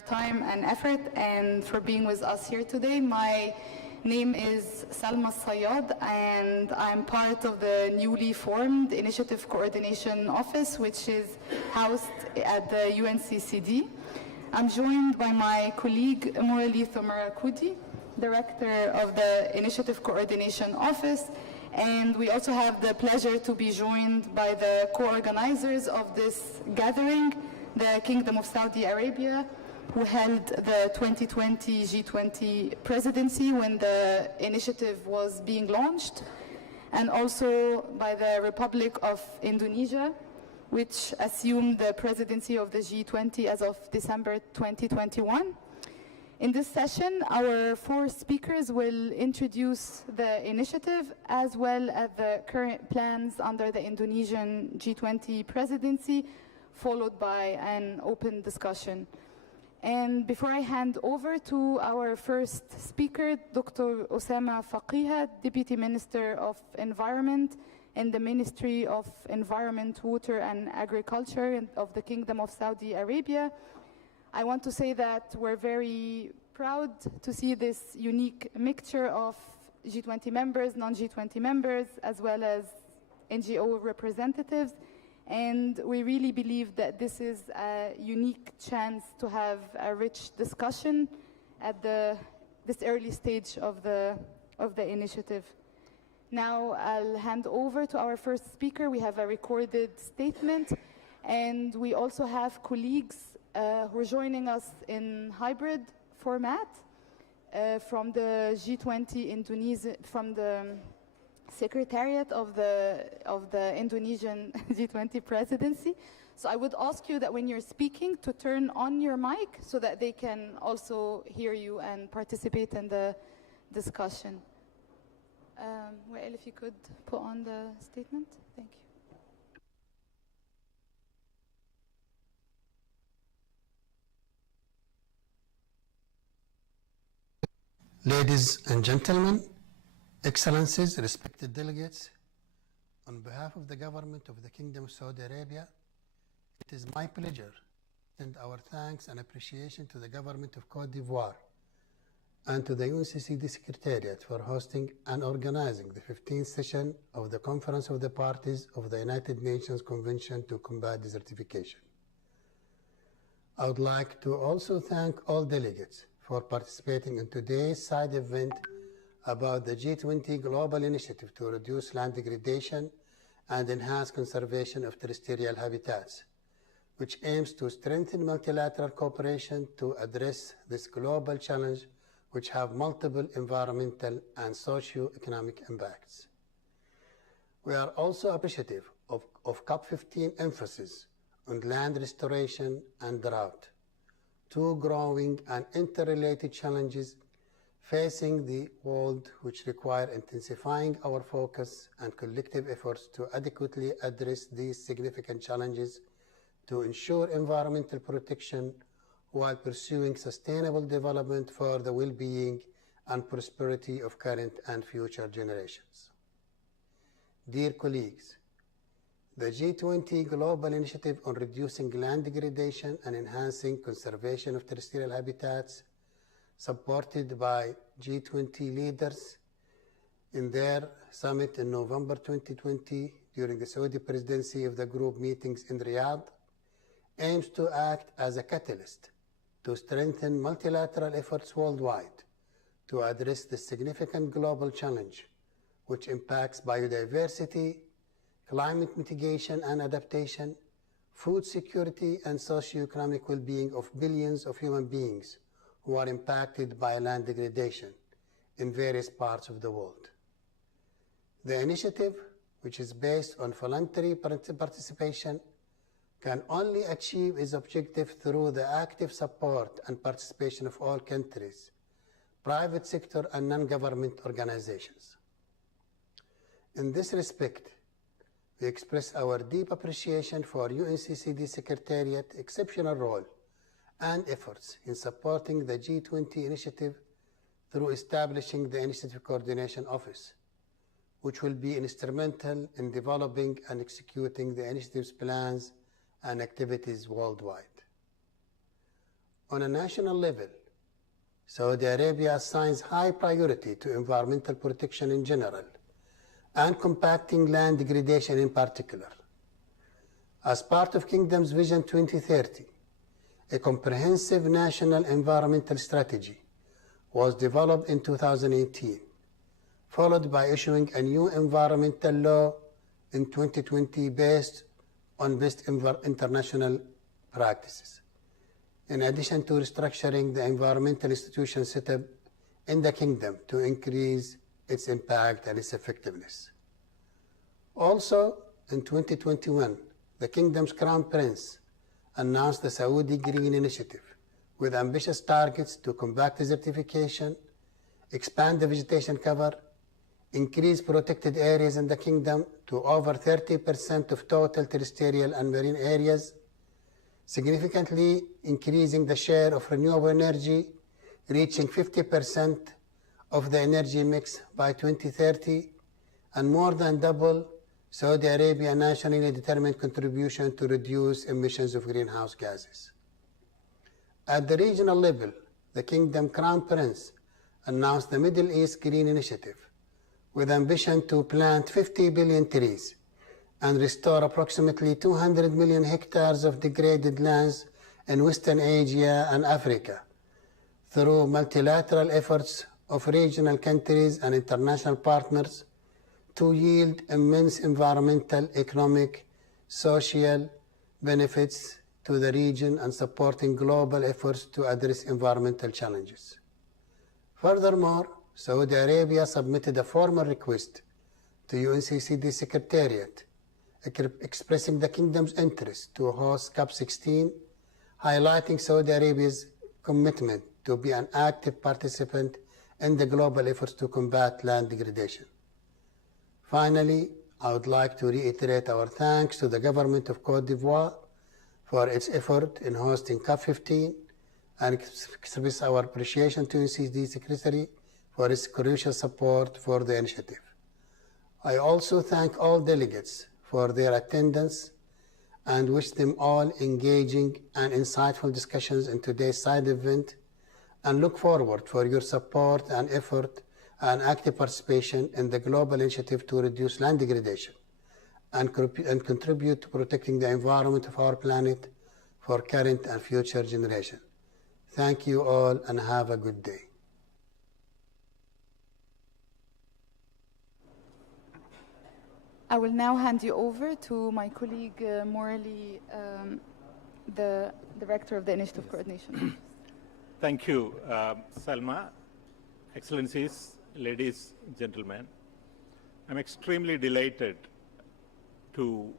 time and effort and for being with us here today. My name is Salma Sayad, and I'm part of the newly formed Initiative Coordination Office, which is housed at the UNCCD. I'm joined by my colleague Morali Thomarakudi, Director of the Initiative Coordination Office, and we also have the pleasure to be joined by the co-organizers of this gathering, the Kingdom of Saudi Arabia, who held the 2020 G20 presidency when the initiative was being launched, and also by the Republic of Indonesia, which assumed the presidency of the G20 as of December 2021. In this session, our four speakers will introduce the initiative as well as the current plans under the Indonesian G20 presidency, followed by an open discussion. And before I hand over to our first speaker, Dr. Osama Faqiha, Deputy Minister of Environment in the Ministry of Environment, Water and Agriculture of the Kingdom of Saudi Arabia, I want to say that we're very proud to see this unique mixture of G20 members, non-G20 members, as well as NGO representatives. And we really believe that this is a unique chance to have a rich discussion at this early stage of the initiative. Now I'll hand over to our first speaker. We have a recorded statement, and we also have colleagues who are joining us in hybrid format from the G20 Indonesia, from the Secretariat of the Indonesian G20 presidency. So I would ask you that when you're speaking to turn on your mic so that they can also hear you and participate in the discussion. Wael, if you could put on the statement, thank you. Ladies and gentlemen, Excellencies, respected delegates, on behalf of the government of the Kingdom of Saudi Arabia, it is my pleasure to send our thanks and appreciation to the government of Cote d'Ivoire and to the UNCCD Secretariat for hosting and organizing the 15th session of the Conference of the Parties of the United Nations Convention to Combat Desertification. I would like to also thank all delegates for participating in today's side event about the G20 Global Initiative to reduce land degradation and enhance conservation of terrestrial habitats, which aims to strengthen multilateral cooperation to address this global challenge, which have multiple environmental and socio-economic impacts. We are also appreciative of COP15 emphasis on land restoration and drought, two growing and interrelated challenges facing the world, which require intensifying our focus and collective efforts to adequately address these significant challenges to ensure environmental protection while pursuing sustainable development for the well-being and prosperity of current and future generations. Dear colleagues, the G20 Global Initiative on reducing land degradation and enhancing conservation of terrestrial habitats, supported by G20 leaders in their summit in November 2020 during the Saudi presidency of the group meetings in Riyadh, aims to act as a catalyst to strengthen multilateral efforts worldwide to address the significant global challenge which impacts biodiversity, climate mitigation and adaptation, food security, and socioeconomic well-being of billions of human beings who are impacted by land degradation in various parts of the world. The initiative, which is based on voluntary participation, can only achieve its objective through the active support and participation of all countries, private sector and non-government organizations. In this respect, we express our deep appreciation for UNCCD Secretariat's exceptional role and efforts in supporting the G20 initiative through establishing the Initiative Coordination Office, which will be instrumental in developing and executing the initiative's plans and activities worldwide. On a national level, Saudi Arabia assigns high priority to environmental protection in general and combating land degradation in particular. As part of Kingdom's Vision 2030, a comprehensive national environmental strategy was developed in 2018, followed by issuing a new environmental law in 2020 based on best international practices. In addition to restructuring the environmental institution set up in the Kingdom to increase its impact and its effectiveness. Also, in 2021, the Kingdom's Crown Prince announced the Saudi Green Initiative with ambitious targets to combat desertification, expand the vegetation cover, increase protected areas in the Kingdom to over 30% of total terrestrial and marine areas, significantly increasing the share of renewable energy, reaching 50% of the energy mix by 2030, and more than double Saudi Arabia's nationally determined contribution to reduce emissions of greenhouse gases. At the regional level, the Kingdom Crown Prince announced the Middle East Green Initiative with ambition to plant 50 billion trees and restore approximately 200 million hectares of degraded lands in Western Asia and Africa through multilateral efforts of regional countries and international partners to yield immense environmental, economic, social benefits to the region and supporting global efforts to address environmental challenges. Furthermore, Saudi Arabia submitted a formal request to UNCCD Secretariat expressing the Kingdom's interest to host COP16, highlighting Saudi Arabia's commitment to be an active participant in the global efforts to combat land degradation. Finally, I would like to reiterate our thanks to the government of Côte d'Ivoire for its effort in hosting COP15 and express our appreciation to UNCCD Secretary for its crucial support for the initiative. I also thank all delegates for their attendance and wish them all engaging and insightful discussions in today's side event and look forward for your support and effort and active participation in the global initiative to reduce land degradation and contribute to protecting the environment of our planet for current and future generations. Thank you all and have a good day. I will now hand you over to my colleague Morley, the Director of the Initiative Coordination. Thank you, Salma. Excellencies, ladies and gentlemen, I'm extremely delighted to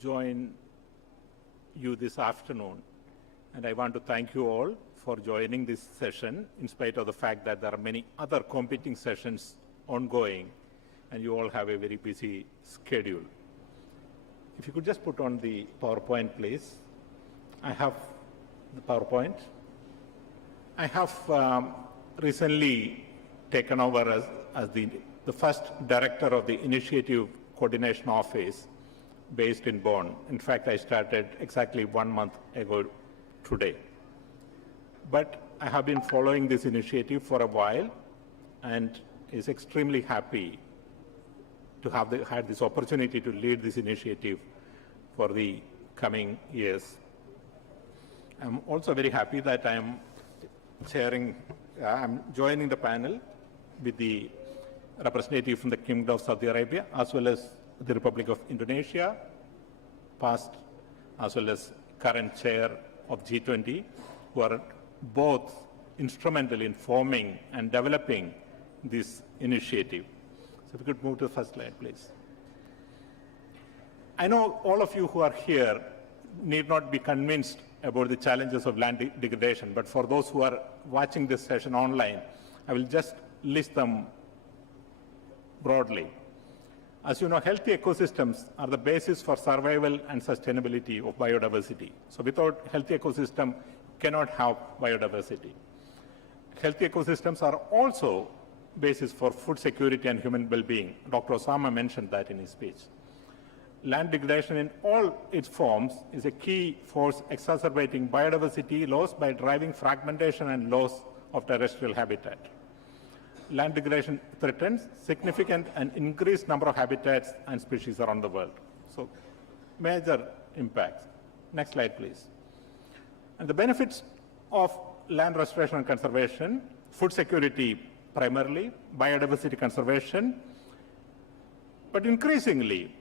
join you this afternoon, and I want to thank you all for joining this session in spite of the fact that there are many other competing sessions ongoing and you all have a very busy schedule. If you could just put on the PowerPoint, please. I have the PowerPoint. I have recently taken over as the first director of the Initiative Coordination Office based in Bonn. In fact, I started exactly 1 month ago today. But I have been following this initiative for a while and is extremely happy to have had this opportunity to lead this initiative for the coming years. I'm also very happy that I'm joining the panel with the representative from the Kingdom of Saudi Arabia, as well as the Republic of Indonesia, past as well as current chair of G20, who are both instrumental in forming and developing this initiative. So if we could move to the first slide, please. I know all of you who are here need not be convinced about the challenges of land degradation, but for those who are watching this session online, I will just list them broadly. As you know, healthy ecosystems are the basis for survival and sustainability of biodiversity. So without healthy ecosystem, you cannot have biodiversity. Healthy ecosystems are also basis for food security and human well-being. Dr. Osama mentioned that in his speech. land degradation in all its forms is a key force exacerbating biodiversity loss by driving fragmentation and loss of terrestrial habitat. Land degradation threatens significant and increased number of habitats and species around the world. So, major impacts. Next slide, please. And the benefits of land restoration and conservation: food security primarily, biodiversity conservation, but increasingly,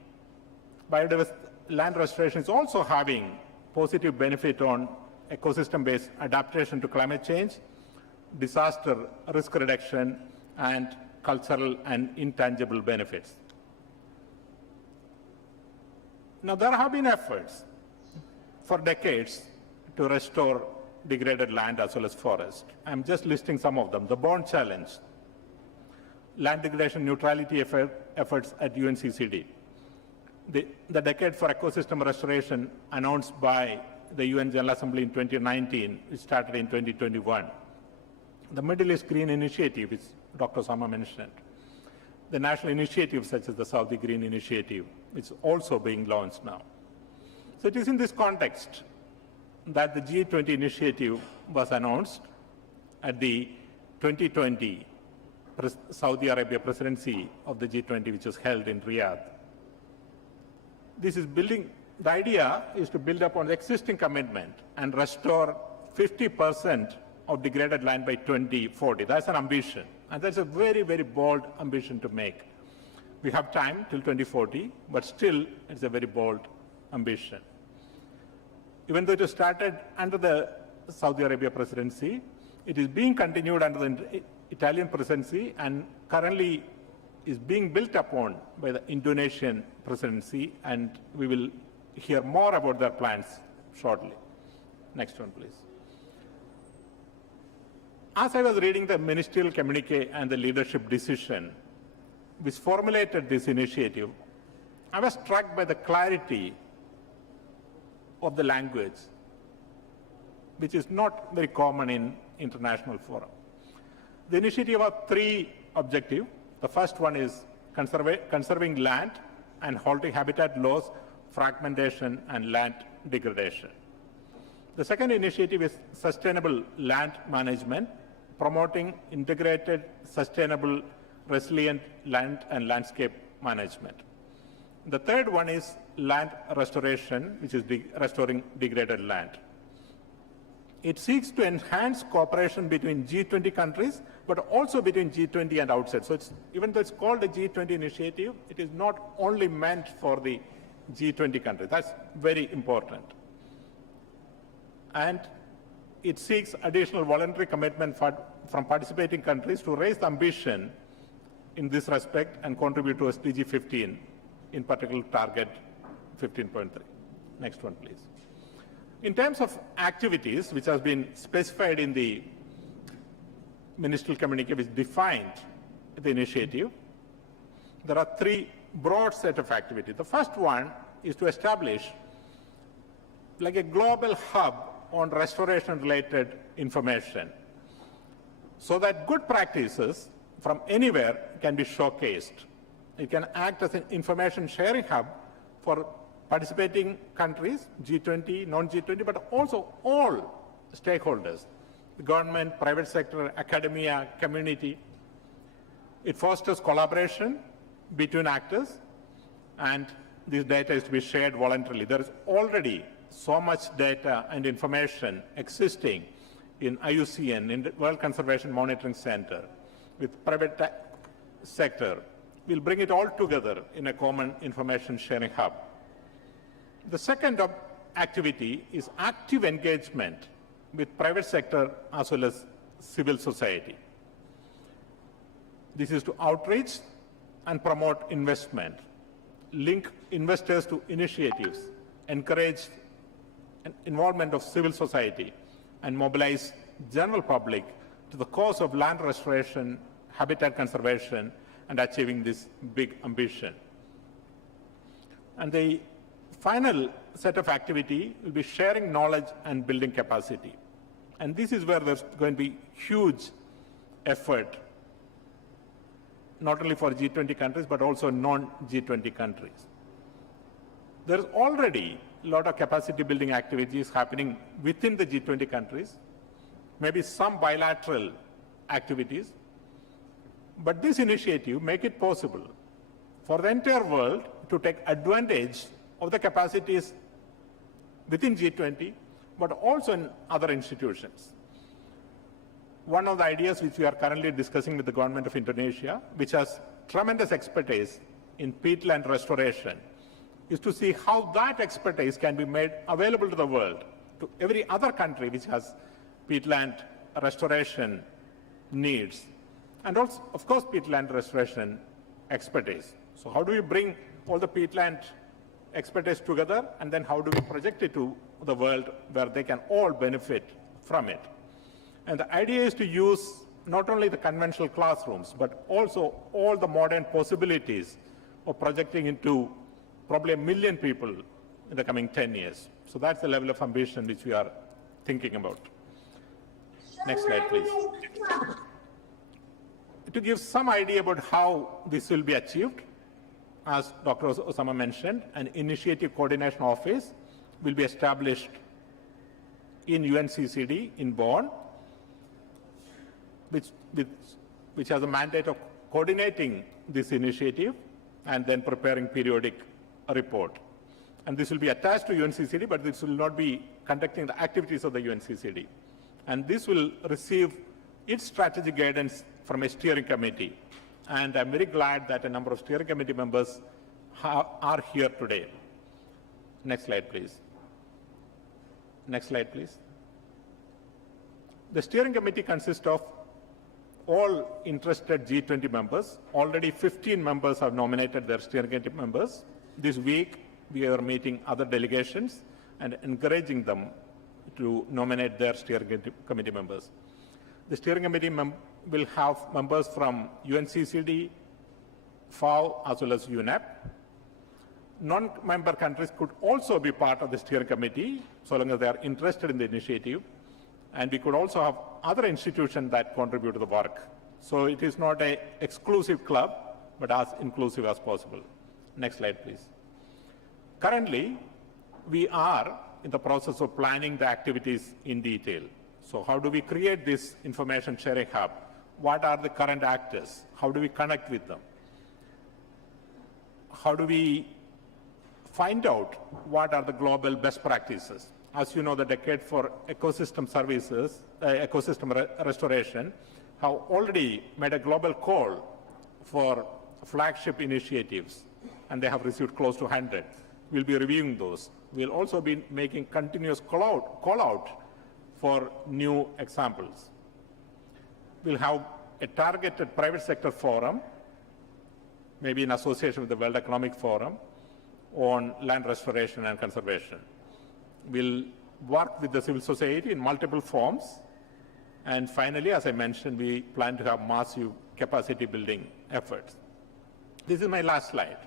land restoration is also having positive benefit on ecosystem-based adaptation to climate change, disaster risk reduction, and cultural and intangible benefits. Now, there have been efforts for decades to restore degraded land as well as forest. I'm just listing some of them. The Bond Challenge, land degradation neutrality efforts at UNCCD, the Decade for Ecosystem Restoration announced by the UN General Assembly in 2019, which started in 2021. The Middle East Green Initiative, which Dr. Sama mentioned. The national initiatives such as the Saudi Green Initiative, which is also being launched now. So it is in this context that the G20 Initiative was announced at the 2020 Saudi Arabia presidency of the G20, which was held in Riyadh. This is the idea is to build upon the existing commitment and restore 50% of degraded land by 2040. That's an ambition, and that's a very, very bold ambition to make. We have time till 2040, but still it's a very bold ambition. Even though it was started under the Saudi Arabia presidency, it is being continued under the Italian presidency and currently is being built upon by the Indonesian presidency, and we will hear more about their plans shortly. Next one, please. As I was reading the ministerial communique and the leadership decision which formulated this initiative, I was struck by the clarity of the language, which is not very common in international fora. The initiative has three objectives. The first one is conserving land and halting habitat loss, fragmentation, and land degradation. The second initiative is sustainable land management, promoting integrated, sustainable, resilient land and landscape management. The third one is land restoration, which is restoring degraded land. It seeks to enhance cooperation between G20 countries, but also between G20 and outside. So even though it's called a G20 initiative, it is not only meant for the G20 countries. That's very important. And it seeks additional voluntary commitment from participating countries to raise the ambition in this respect and contribute to SDG 15, in particular target 15.3. Next one, please. In terms of activities, which has been specified in the ministerial communique which defined the initiative, there are three broad set of activities. The first one is to establish like a global hub on restoration-related information so that good practices from anywhere can be showcased. It can act as an information sharing hub for participating countries, G20, non-G20, but also all stakeholders, the government, private sector, academia, community. It fosters collaboration between actors, and this data is to be shared voluntarily. There is already so much data and information existing in IUCN, in the World Conservation Monitoring Center, with private sector. We'll bring it all together in a common information sharing hub. The second activity is active engagement with private sector as well as civil society. This is to outreach and promote investment, link investors to initiatives, encourage involvement of civil society, and mobilize general public to the cause of land restoration, habitat conservation, and achieving this big ambition. And the final set of activity will be sharing knowledge and building capacity. And this is where there's going to be huge effort, not only for G20 countries, but also non-G20 countries. There's already a lot of capacity building activities happening within the G20 countries, maybe some bilateral activities, but this initiative make it possible for the entire world to take advantage of the capacities within G20, but also in other institutions. One of the ideas which we are currently discussing with the government of Indonesia, which has tremendous expertise in peatland restoration, is to see how that expertise can be made available to the world, to every other country which has peatland restoration needs, and also, of course, peatland restoration expertise. So how do we bring all the peatland expertise together, and then how do we project it to the world where they can all benefit from it? And the idea is to use not only the conventional classrooms, but also all the modern possibilities of projecting into probably 1 million people in the coming 10 years. So that's the level of ambition which we are thinking about. Next slide, please. To give some idea about how this will be achieved, as Dr. Osama mentioned, an initiative coordination office will be established in UNCCD in Bonn, which has a mandate of coordinating this initiative and then preparing periodic report. And this will be attached to UNCCD, but this will not be conducting the activities of the UNCCD. And this will receive its strategic guidance from a steering committee. And I'm very glad that a number of steering committee members are here today. Next slide, please. Next slide, please. The steering committee consists of all interested G20 members. Already 15 members have nominated their steering committee members. This week, we are meeting other delegations and encouraging them to nominate their steering committee members. The steering committee will have members from UNCCD, FAO, as well as UNEP. Non-member countries could also be part of the steering committee, so long as they are interested in the initiative. And we could also have other institutions that contribute to the work. So it is not an exclusive club, but as inclusive as possible. Next slide, please. Currently, we are in the process of planning the activities in detail. So how do we create this information sharing hub? What are the current actors? How do we connect with them? How do we find out what are the global best practices? As you know, the Decade for Ecosystem Services, Restoration, have already made a global call for flagship initiatives, and they have received close to 100. We'll be reviewing those. We'll also be making continuous call out for new examples. We'll have a targeted private sector forum, maybe in association with the World Economic Forum, on land restoration and conservation. We'll work with the civil society in multiple forms. And finally, as I mentioned, we plan to have massive capacity building efforts. This is my last slide.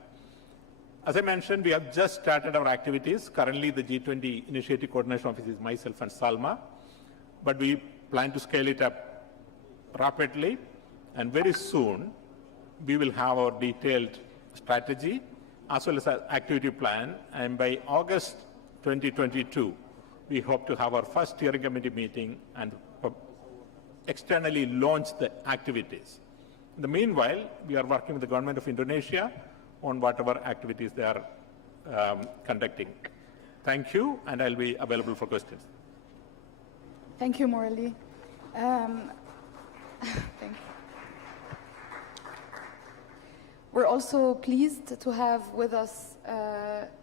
As I mentioned, we have just started our activities. Currently, the G20 Initiative Coordination Office is myself and Salma, but we plan to scale it up rapidly, and very soon we will have our detailed strategy as well as an activity plan, and by August 2022, we hope to have our first steering committee meeting and externally launch the activities. In the meanwhile, we are working with the government of Indonesia on whatever activities they are conducting. Thank you, and I'll be available for questions. Thank you, Morali. Thank you. We're also pleased to have with us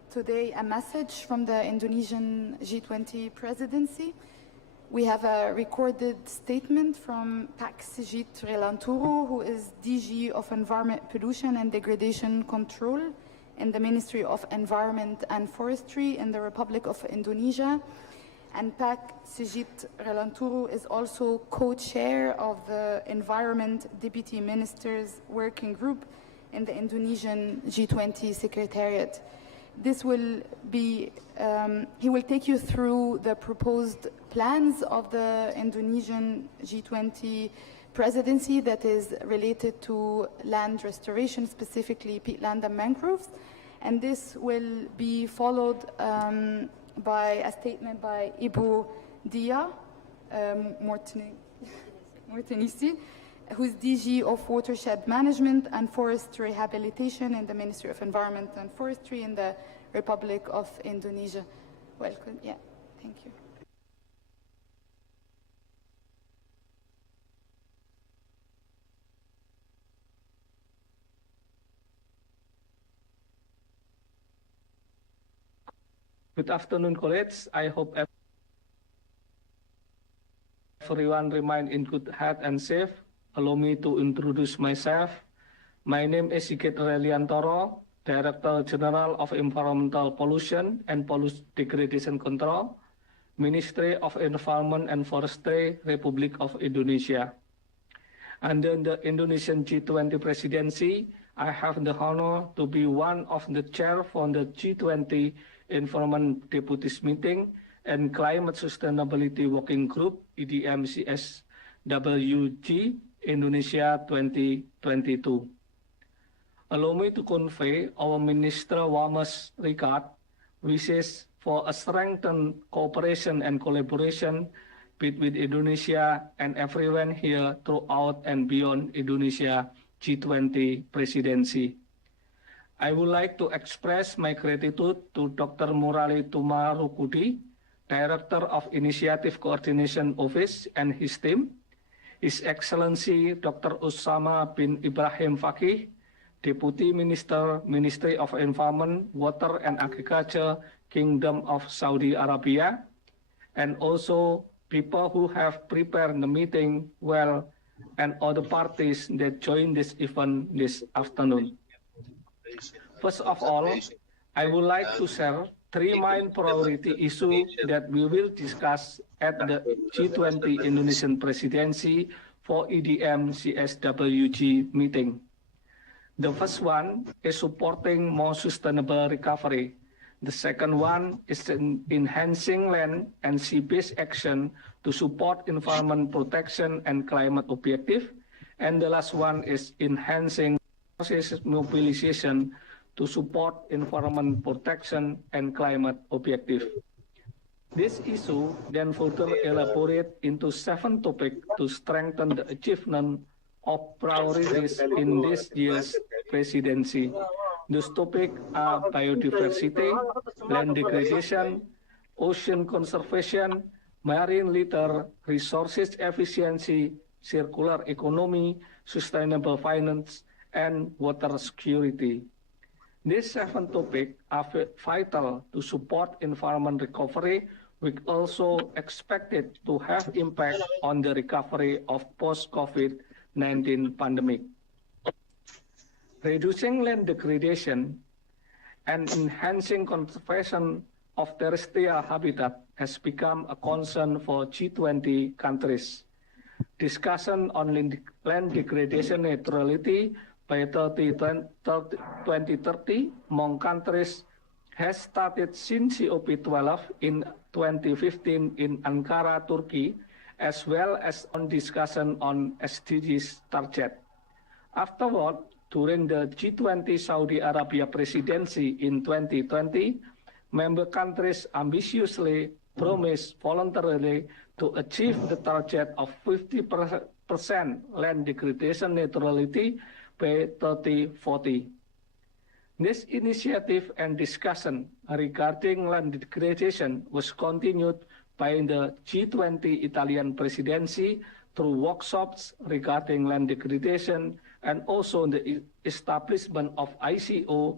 today a message from the Indonesian G20 presidency. We have a recorded statement from Pak Sigit Relanturo, who is DG of Environment, Pollution and Degradation Control in the Ministry of Environment and Forestry in the Republic of Indonesia. And Pak Sigit Relanturo is also co-chair of the Environment Deputy Ministers Working Group in the Indonesian G20 Secretariat. This will be, he will take you through the proposed plans of the Indonesian G20 presidency that is related to land restoration, specifically peatland and mangroves. And this will be followed by a statement by Ibu Dia Mortenisi, who's DG of Watershed Management and Forest Rehabilitation in the Ministry of Environment and Forestry in the Republic of Indonesia. Welcome. Yeah, thank you. Good afternoon, colleagues. I hope everyone remain in good health and safe. Allow me to introduce myself. My name is Sigit Reliantoro, Director General of Environmental Pollution and Degradation Control, Ministry of Environment and Forestry, Republic of Indonesia. Under the Indonesian G20 presidency, I have the honor to be one of the chair for the G20 Environment Deputies Meeting and Climate Sustainability Working Group, EDM-CSWG, Indonesia 2022. Allow me to convey our Minister's warmest regard, wishes for a strengthened cooperation and collaboration between Indonesia and everyone here throughout and beyond Indonesia G20 presidency. I would like to express my gratitude to Dr. Murali Tumarukudi, Director of Initiative Coordination Office and his team, His Excellency Dr. Usama bin Ibrahim Fakih, Deputy Minister, Ministry of Environment, Water and Agriculture, Kingdom of Saudi Arabia, and also people who have prepared the meeting well and other parties that join this event this afternoon. First of all, I would like to share three main priority issues that we will discuss at the G20 Indonesian Presidency for EDM-CSWG meeting. The first one is supporting more sustainable recovery. The second one is enhancing land and sea-based action to support environment protection and climate objective. And the last one is enhancing resources mobilization to support environment protection and climate objective. This issue then further elaborate into 7 topics to strengthen the achievement of priorities in this year's presidency. Those topics are biodiversity, land degradation, ocean conservation, marine litter, resources efficiency, circular economy, sustainable finance, and water security. These 7 topics are vital to support environment recovery, which also expected to have impact on the recovery of post-COVID-19 pandemic. Reducing land degradation and enhancing conservation of terrestrial habitat has become a concern for G20 countries. Discussion on land degradation neutrality by 2030 among countries has started since COP12 in 2015 in Ankara, Turkey, as well as on discussion on SDGs target. Afterward, during the G20 Saudi Arabia presidency in 2020, member countries ambitiously promised voluntarily to achieve the target of 50% land degradation neutrality by 2040. This initiative and discussion regarding land degradation was continued by the G20 Italian presidency through workshops regarding land degradation and also the establishment of ICO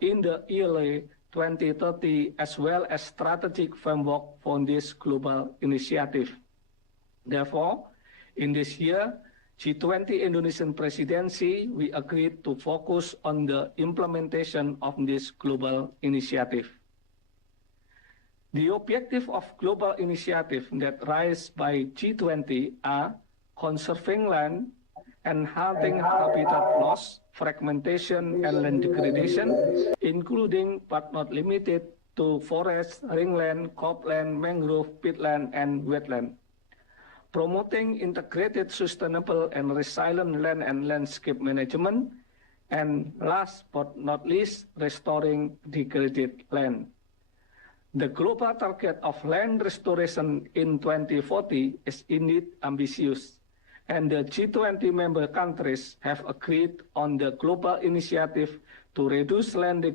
in the early 2030, as well as strategic framework for this global initiative. Therefore, in this year, G20 Indonesian presidency, we agreed to focus on the implementation of this global initiative. The objective of global initiative that rise by G20 are conserving land, enhancing habitat loss, fragmentation, and land degradation, including but not limited to forest, ringland, cropland, mangrove, peatland, and wetland. Promoting integrated, sustainable, and resilient land and landscape management, and last but not least, restoring degraded land. The global target of land restoration in 2040 is indeed ambitious, and the G20 member countries have agreed on the global initiative to reduce land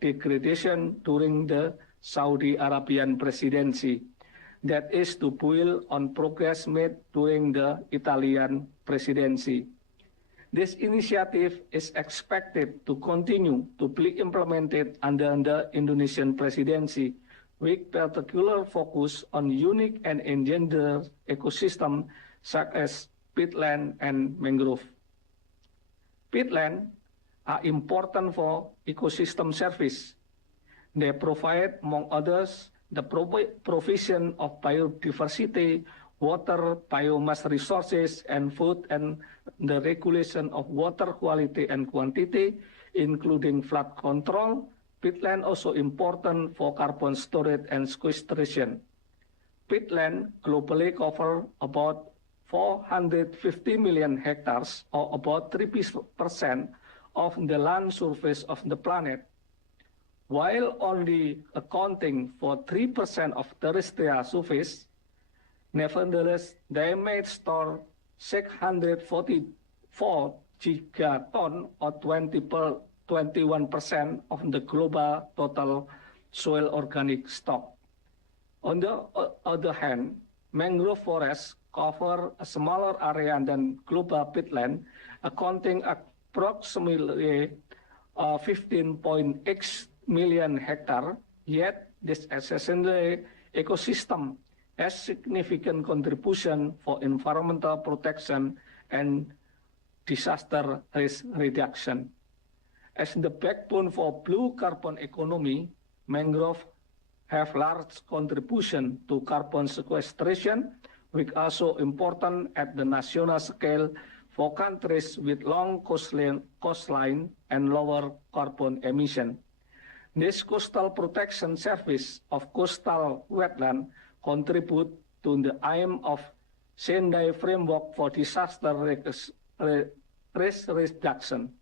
degradation during the Saudi Arabian presidency, that is to build on progress made during the Italian presidency. This initiative is expected to continue to be implemented under the Indonesian presidency, with particular focus on unique and endangered ecosystems such as peatland and mangrove. Peatland are important for ecosystem service. They provide, among others, the provision of biodiversity, water, biomass resources, and food, and the regulation of water quality and quantity, including flood control. Peatland also important for carbon storage and sequestration. Peatland globally cover about 450 million hectares, or about 3% of the land surface of the planet. While only accounting for 3% of terrestrial surface, nevertheless, they may store 644 gigaton, or 21% of the global total soil organic stock. On the other hand, mangrove forests cover a smaller area than global peatland, accounting approximately 15.8 million hectares, yet this essential ecosystem has significant contribution for environmental protection and disaster risk reduction. As the backbone for blue carbon economy, mangrove have large contribution to carbon sequestration, which are also important at the national scale for countries with long coastline and lower carbon emission. This coastal protection service of coastal wetland contribute to the aim of Sendai framework for disaster risk reduction.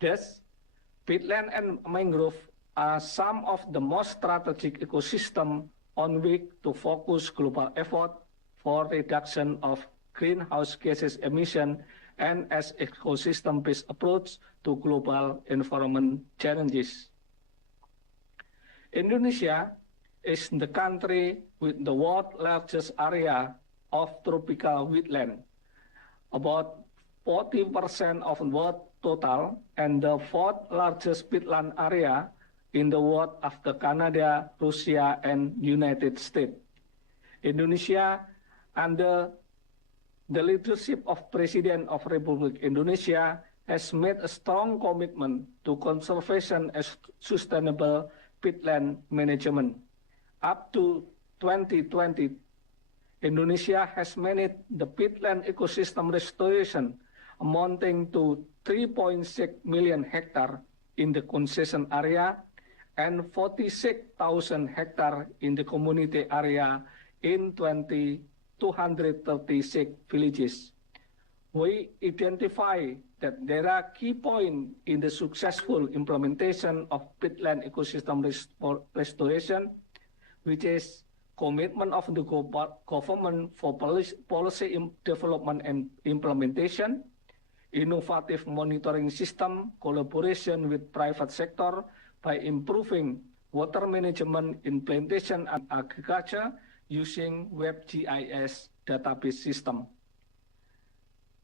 Thus, peatland and mangrove are some of the most strategic ecosystem on which to focus global effort for reduction of greenhouse gases emission and as ecosystem-based approach to global environment challenges. Indonesia is the country with the world's largest area of tropical wetland, about 40% of world total, and the fourth largest peatland area in the world after Canada, Russia, and United States. Indonesia, under the leadership of President of Republic Indonesia, has made a strong commitment to conservation and sustainable peatland management. Up to 2020, Indonesia has managed the peatland ecosystem restoration amounting to 3.6 million hectares in the concession area and 46,000 hectares in the community area in 236 villages. We identify that there are key points in the successful implementation of peatland ecosystem restoration, which is commitment of the government for policy development and implementation, innovative monitoring system, collaboration with private sector by improving water management in plantation and agriculture using WebGIS database system.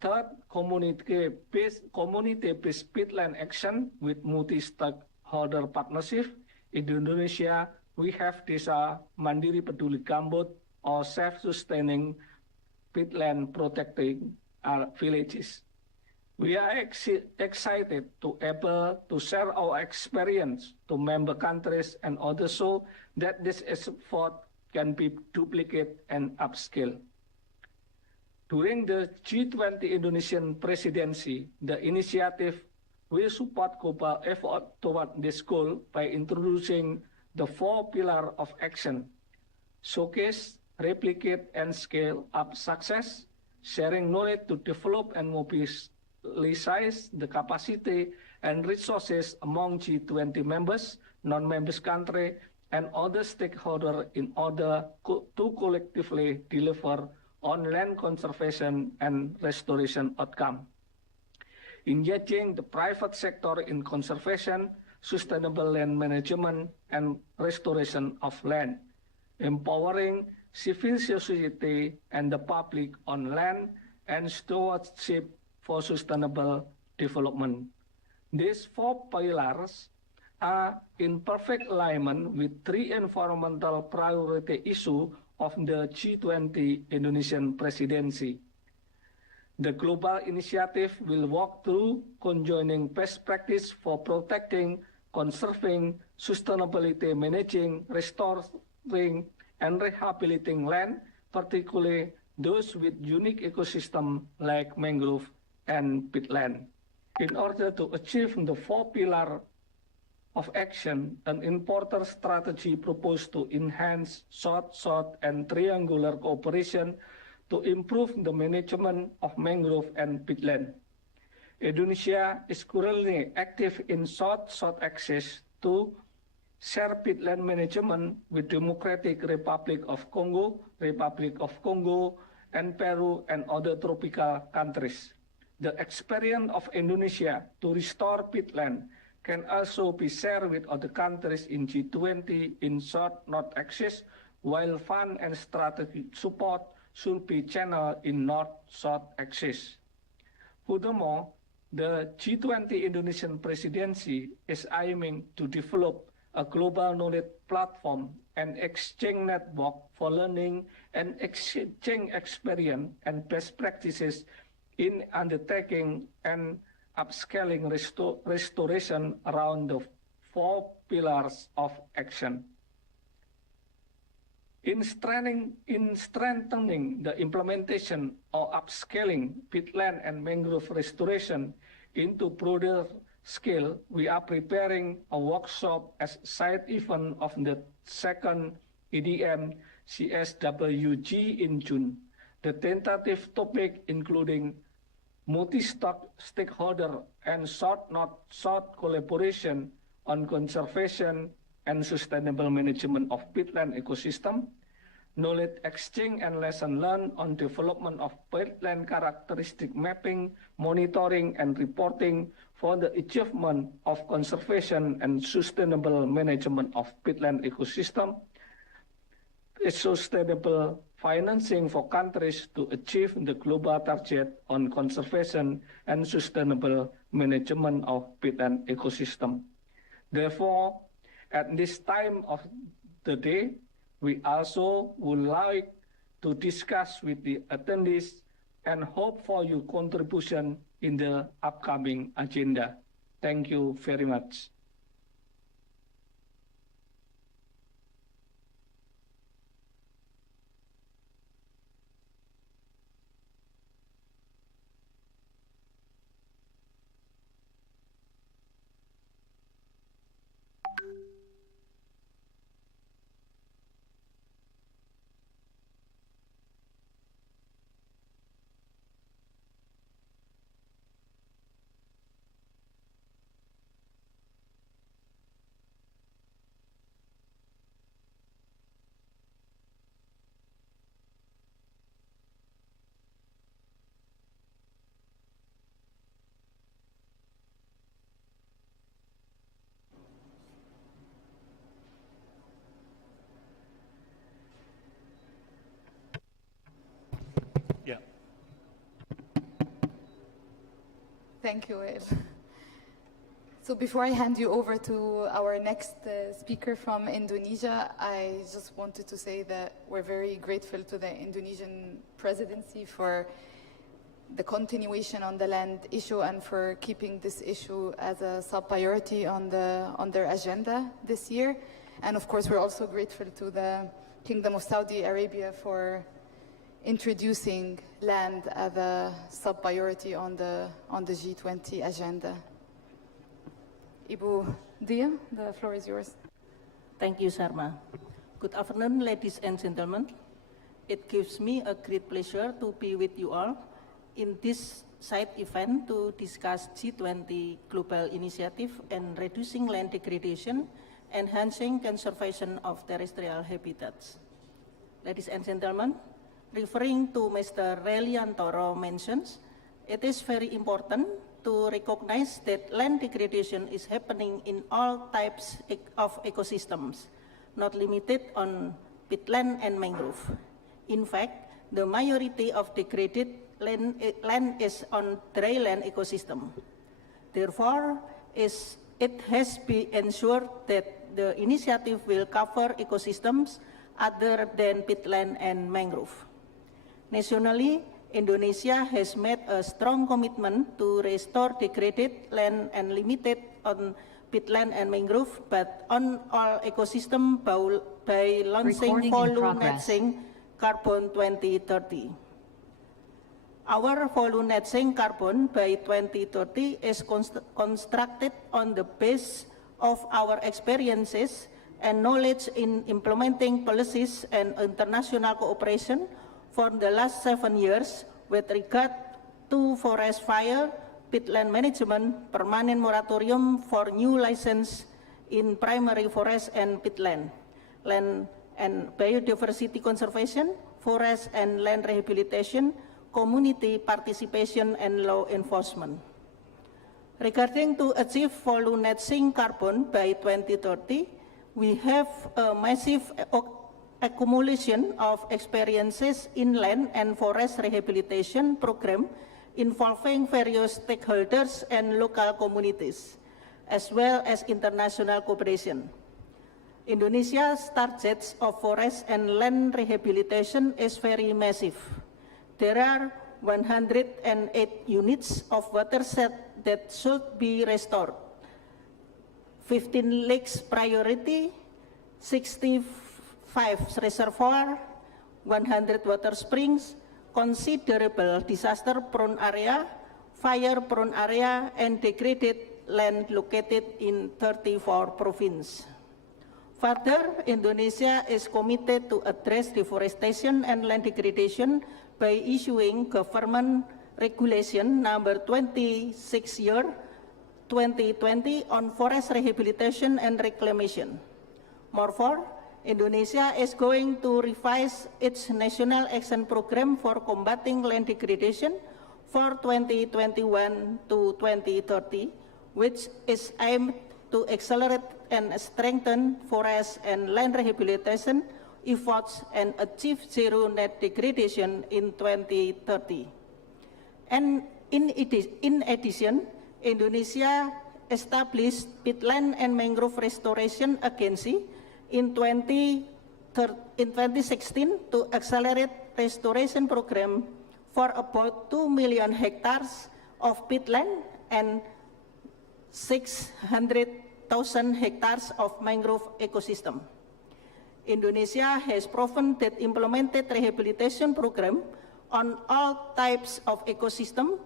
Third, community-based peatland action with multi-stakeholder partnership. In Indonesia, we have Desa Mandiri Peduli Gambut, or self-sustaining peatland protecting our villages. We are excited to able to share our experience to member countries and others so that this effort can be duplicated and upscaled. During the G20 Indonesian presidency, the initiative will support global effort toward this goal by introducing the 4 pillars of action: showcase, replicate, and scale up success, sharing knowledge to develop and mobilize the capacity, and resources among G20 members, non-members countries, and other stakeholders in order to collectively deliver on land conservation and restoration outcome. Engaging the private sector in conservation, sustainable land management, and restoration of land, empowering civil society and the public on land and stewardship for sustainable development. These 4 pillars are in perfect alignment with 3 environmental priority issues of the G20 Indonesian presidency. The Global Initiative will walk through conjoining best practice for protecting, conserving, sustainability, managing, restoring, and rehabilitating land, particularly those with unique ecosystems like mangrove and peatland. In order to achieve the 4 pillars of action, an important strategy proposed to enhance short, and triangular cooperation to improve the management of mangrove and peatland. Indonesia is currently active in short access to share peatland management with Democratic Republic of Congo, and Peru, and other tropical countries. The experience of Indonesia to restore peatland can also be shared with other countries in G20 in short access, while fund and strategic support should be channeled in short access. Furthermore, the G20 Indonesian presidency is aiming to develop a global knowledge platform and exchange network for learning and exchange experience and best practices in undertaking and upscaling restoration around the 4 pillars of action. In strengthening the implementation or upscaling peatland and mangrove restoration into broader scale, we are preparing a workshop as side event of the 2nd EDM CSWG in June. The tentative topic including multi-stakeholder and short collaboration on conservation and sustainable management of peatland ecosystem, knowledge exchange and lesson learned on development of peatland characteristic mapping, monitoring and reporting for the achievement of conservation and sustainable management of peatland ecosystem, sustainable financing for countries to achieve the global target on conservation and sustainable management of peatland ecosystem. Therefore, at this time of the day, we also would like to discuss with the attendees and hope for your contribution in the upcoming agenda. Thank you very much. Yeah. Thank you, El. So before I hand you over to our next speaker from Indonesia, I just wanted to say that we're very grateful to the Indonesian presidency for the continuation on the land issue and for keeping this issue as a sub-priority on their agenda this year. And of course, we're also grateful to the Kingdom of Saudi Arabia for introducing land as a sub-priority on the G20 agenda. Ibu Dia, the floor is yours. Thank you, Sharma. Good afternoon, ladies and gentlemen. It gives me a great pleasure to be with you all in this side event to discuss G20 Global Initiative and reducing land degradation, enhancing conservation of terrestrial habitats. Ladies and gentlemen, referring to Mr. Reliantoro mentions, it is very important to recognize that land degradation is happening in all types of ecosystems, not limited on peatland and mangrove. In fact, the majority of degraded land is on dry land ecosystem. Therefore, it has been ensured that the initiative will cover ecosystems other than peatland and mangrove. Nationally, Indonesia has made a strong commitment to restore degraded land and limited on peatland and mangrove, but on all ecosystem by launching Recording in volume progress. net sink carbon 2030. Our volume net sink carbon by 2030 is constructed on the base of our experiences and knowledge in implementing policies and international cooperation for the last 7 years with regard to forest fire, peatland management, permanent moratorium for new license in primary forest and peatland, land and biodiversity conservation, forest and land rehabilitation, community participation, and law enforcement. Regarding to achieve volume net sink carbon by 2030, we have a massive accumulation of experiences in land and forest rehabilitation program involving various stakeholders and local communities, as well as international cooperation. Indonesia's targets of forest and land rehabilitation is very massive. There are 108 units of watershed that should be restored, 15 lakes priority, 65 reservoir, 100 water springs, considerable disaster-prone area, fire-prone area, and degraded land located in 34 provinces. Further, Indonesia is committed to address deforestation and land degradation by issuing government regulation number 26/2020 on forest rehabilitation and reclamation. Moreover, Indonesia is going to revise its National Action Program for combating land degradation for 2021 to 2030, which is aimed to accelerate and strengthen forest and land rehabilitation efforts and achieve zero net degradation in 2030. And in addition, Indonesia established Peatland and Mangrove Restoration Agency in 2016 to accelerate restoration program for about 2 million hectares of peatland and 600,000 hectares of mangrove ecosystem. Indonesia has proven that implemented rehabilitation program on all types of ecosystem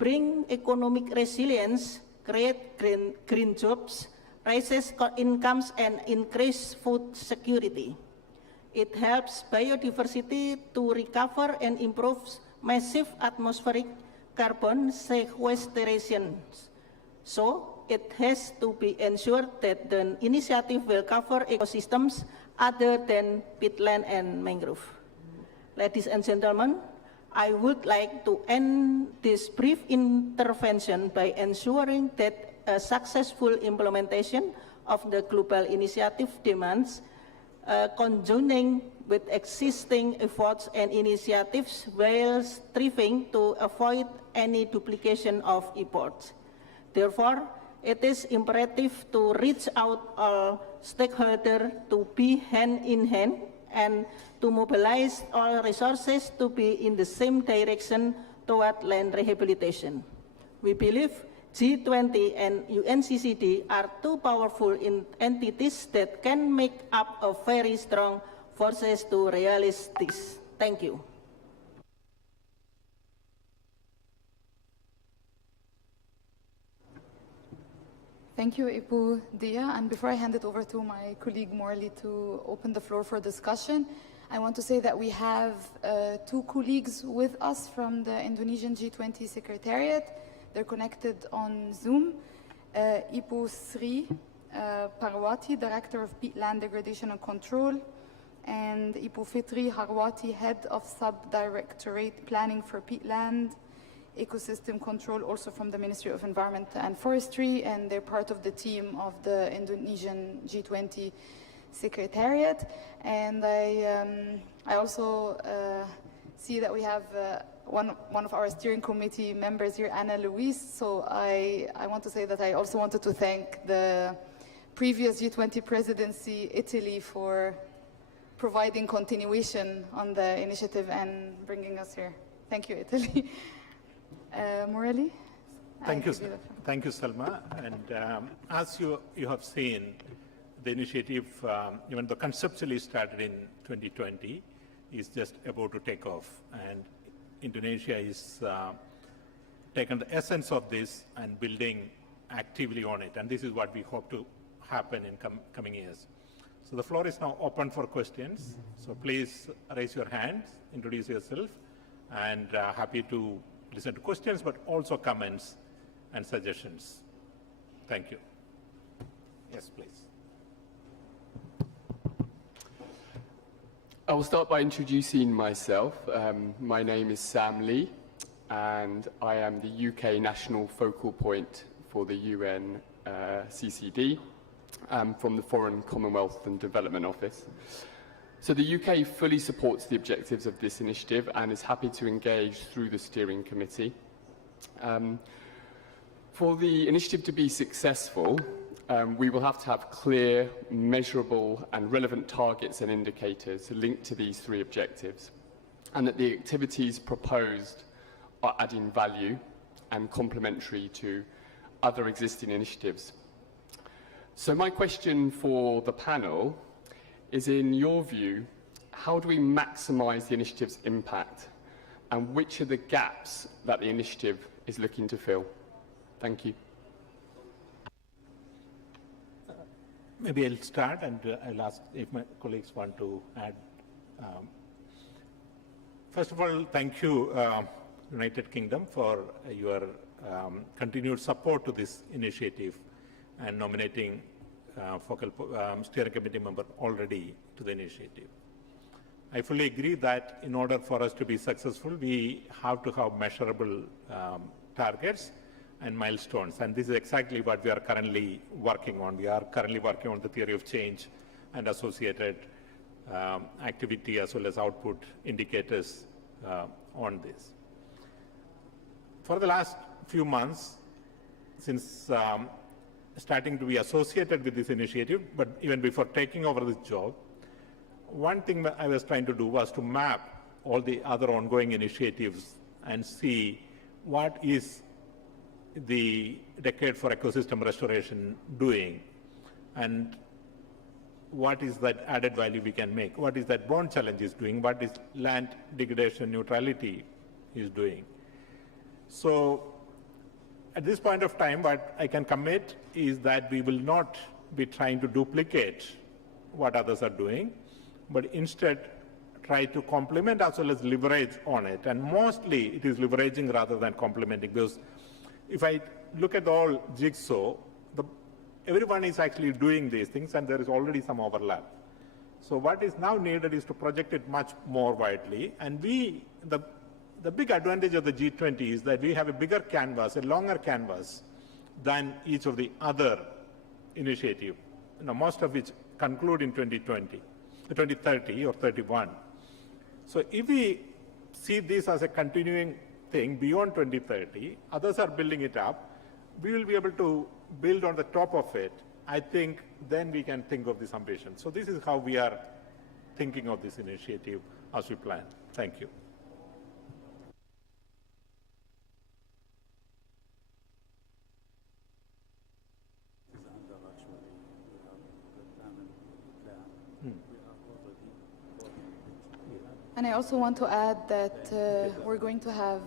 bring economic resilience, create green jobs, raises incomes, and increase food security. It helps biodiversity to recover and improves massive atmospheric carbon sequestration. So, it has to be ensured that the initiative will cover ecosystems other than peatland and mangrove. Ladies and gentlemen, I would like to end this brief intervention by ensuring that a successful implementation of the global initiative demands conjoining with existing efforts and initiatives while striving to avoid any duplication of efforts. Therefore, it is imperative to reach out all stakeholders to be hand in hand and to mobilize all resources to be in the same direction toward land rehabilitation. We believe G20 and UNCCD are two powerful entities that can make up a very strong forces to realize this. Thank you. Thank you, Ibu Dia. And before I hand it over to my colleague Morley to open the floor for discussion, I want to say that we have two colleagues with us from the Indonesian G20 Secretariat. They're connected on Zoom. Ibu Sri Parwati, Director of Peatland Degradation and Control, and Ibu Fitri Harwati, Head of Sub-Directorate Planning for Peatland Ecosystem Control, also from the Ministry of Environment and Forestry, and they're part of the team of the Indonesian G20 Secretariat. And I also see that we have one of our steering committee members here, Anna Louise. So I want to say that I also wanted to thank the previous G20 presidency, Italy, for providing continuation on the initiative and bringing us here. Thank you, Italy. Morelli? Thank you, Salma. And as you have seen, the initiative, even though conceptually started in 2020, is just about to take off. And Indonesia is taken the essence of this and building actively on it. And this is what we hope to happen in coming years. So the floor is now open for questions. So please raise your hands, introduce yourself, and happy to listen to questions, but also comments and suggestions. Thank you. Yes, please. I will start by introducing myself. My name is Sam Lee, and I am the UK National Focal Point for the UN CCD from the Foreign, Commonwealth and Development Office. So the UK fully supports the objectives of this initiative and is happy to engage through the steering committee. For the initiative to be successful, we will have to have clear, measurable and relevant targets and indicators linked to these three objectives, and that the activities proposed are adding value and complementary to other existing initiatives. So my question for the panel is, in your view, how do we maximise the initiative's impact, and which are the gaps that the initiative is looking to fill? Thank you. Maybe I'll start, and I'll ask if my colleagues want to add. First of all, thank you, United Kingdom, for your continued support to this initiative and nominating steering committee member already to the initiative. I fully agree that in order for us to be successful, we have to have measurable targets and milestones, and this is exactly what we are currently working on. We are currently working on the theory of change and associated activity as well as output indicators on this. For the last few months, since starting to be associated with this initiative, but even before taking over this job, one thing that I was trying to do was to map all the other ongoing initiatives and see what is the Decade for Ecosystem Restoration doing, and what is that added value we can make, what is that bond challenge is doing, what is land degradation neutrality is doing. So at this point of time, what I can commit is that we will not be trying to duplicate what others are doing, but instead try to complement as well as leverage on it. And mostly it is leveraging rather than complementing, because if I look at all jigsaw, everyone is actually doing these things and there is already some overlap. So what is now needed is to project it much more widely. And the big advantage of the G20 is that we have a bigger canvas, a longer canvas than each of the other initiatives, most of which conclude in 2030 or 31. So if we see this as a continuing thing beyond 2030, others are building it up, we will be able to build on the top of it. I think then we can think of this ambition. So this is how we are thinking of this initiative as we plan. Thank you. And I also want to add that we're going to have,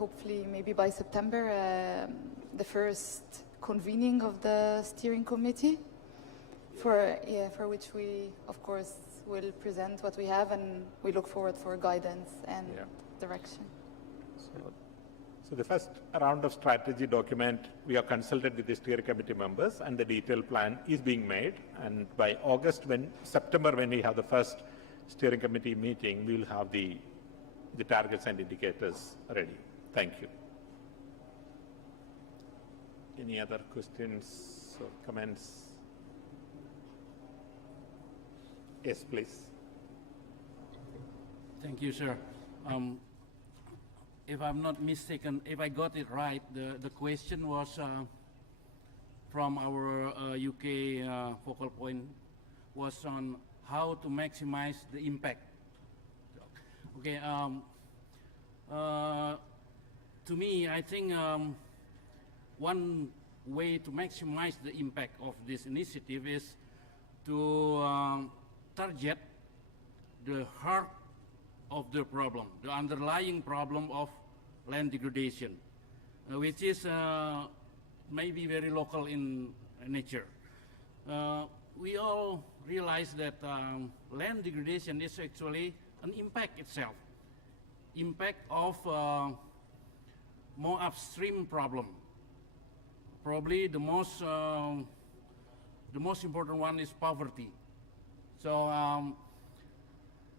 hopefully maybe by September, the first convening of the steering committee, for which we, of course, will present what we have, and we look forward for guidance and Yeah. direction. So the first round of strategy document, we are consulted with the steering committee members, and the detailed plan is being made. And by September, when we have the first steering committee meeting, we will have the targets and indicators ready. Thank you. Any other questions or comments? Yes, please. Thank you, sir. If I'm not mistaken, if I got it right, the question was from our UK focal point was on how to maximize the impact. Okay. To me, I think one way to maximize the impact of this initiative is to target the heart of the problem, the underlying problem of land degradation, which is maybe very local in nature. We all realize that land degradation is actually an impact itself, impact of more upstream problem. Probably the most important one is poverty. So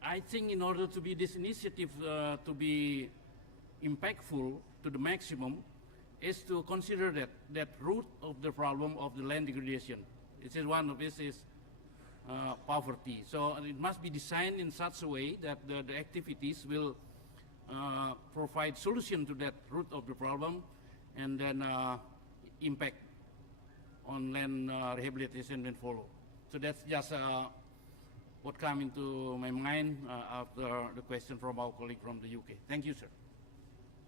I think in order to be this initiative to be impactful to the maximum is to consider that root of the problem of the land degradation. It is one of this is poverty. So it must be designed in such a way that the activities will provide solution to that root of the problem, and then impact on land rehabilitation and follow. So that's just what came into my mind after the question from our colleague from the UK. Thank you, sir.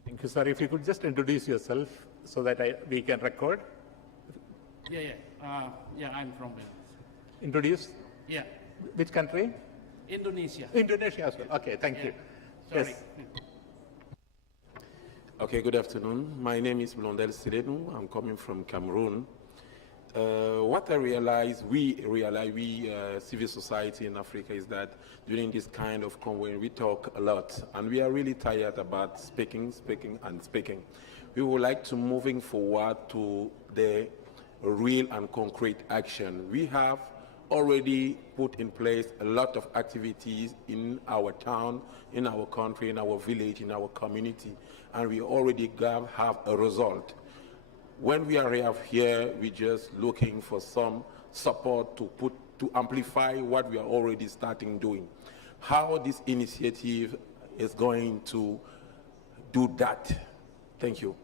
Thank you, sir. If you could just introduce yourself so that we can record. Yeah, I'm from there. Introduce? Yeah, Which country? Indonesia. Indonesia as well. Okay, thank you. Sorry. Yes. Okay, good afternoon. My name is Blondel Sirenu. I'm coming from Cameroon. What I realize, we civil society in Africa, is that during this kind of convoy, we talk a lot, and we are really tired about speaking. We would like to moving forward to the real and concrete action. We have already put in place a lot of activities in our town, in our country, in our village, in our community, and we already have a result. When we are here, we're just looking for some support to amplify what we are already starting doing. How this initiative is going to do that? Thank you.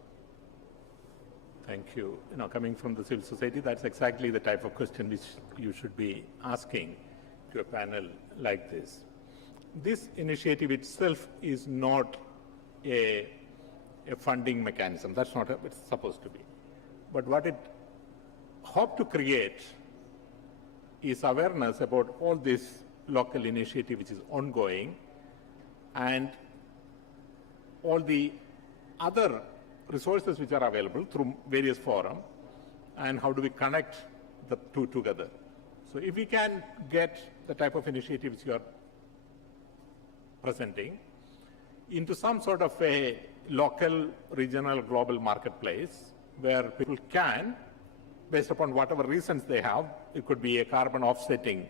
Thank you. Coming from the civil society, that's exactly the type of question which you should be asking to a panel like this. This initiative itself is not a funding mechanism. That's not what it's supposed to be. But what it hopes to create is awareness about all this local initiative which is ongoing and all the other resources which are available through various forums, and how do we connect the two together. So if we can get the type of initiatives you are presenting into some sort of a local, regional, global marketplace where people can, based upon whatever reasons they have, it could be a carbon offsetting,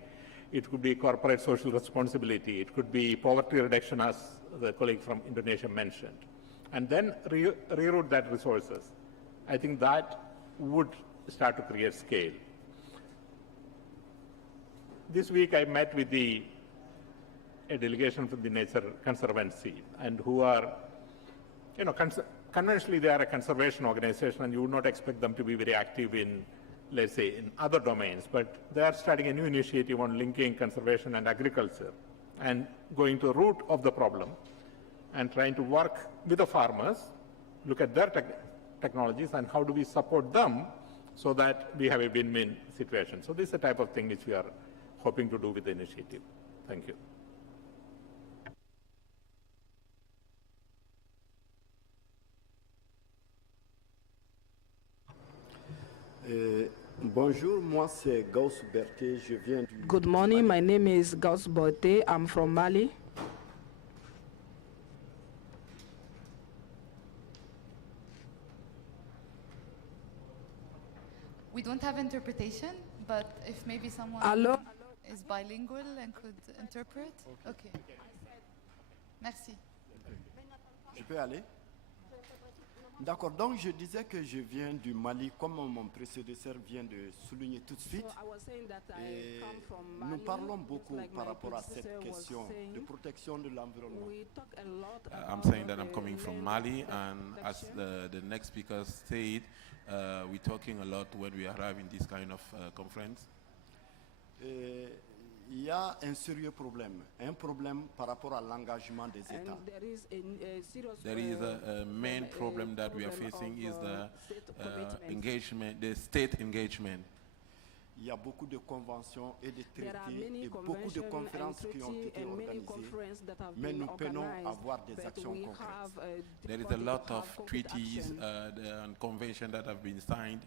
it could be corporate social responsibility, it could be poverty reduction, as the colleague from Indonesia mentioned, and then reroute that resources. I think that would start to create scale. This week I met with a delegation from the Nature Conservancy, and who are, conventionally they are a conservation organization, and you would not expect them to be very active in, let's say, in other domains, but they are starting a new initiative on linking conservation and agriculture and going to the root of the problem and trying to work with the farmers, look at their technologies and how do we support them so that we have a win-win situation. So this is the type of thing which we are hoping to do with the initiative. Thank you. Bonjour, moi c'est Gauss Berthe, je viens du... Good morning, my name is Gauss Boite. I'm from Mali. We don't have interpretation, but if maybe someone Hello? is bilingual and could interpret. Okay. Merci. Je peux aller? D'accord, donc je disais que je viens du Mali, comme mon prédécesseur vient de souligner tout de suite. Et nous parlons beaucoup par rapport à cette question de protection de l'environnement. I'm saying that I'm coming from Mali, and as the next speaker said, we're talking a lot when we arrive in this kind of conference. Il y a un sérieux problème par rapport à l'engagement des États. There is a main problem that we are facing is the engagement, the state engagement. Il y a beaucoup de conventions et de traités et beaucoup de conférences qui ont été organisées, mais nous peinons à avoir des actions concrètes. There is a lot of treaties and conventions that have been signed,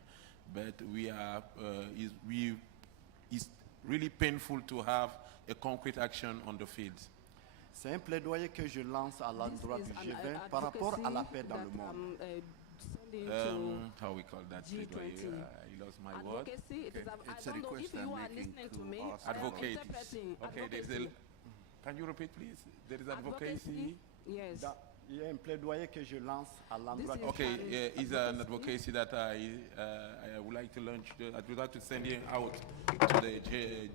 but it's really painful to have a concrete action on the field. C'est un plaidoyer que je lance à l'endroit du G20 par rapport à la paix dans le monde. How we call that? I lost my word. Okay. It's a request I'm making to us. Advocacy. Okay, there's a. Can you repeat, please? There is advocacy. Yes. Il y a un plaidoyer que je lance à l'endroit du Okay, is an advocacy that I would like to launch. I would like to send it out to the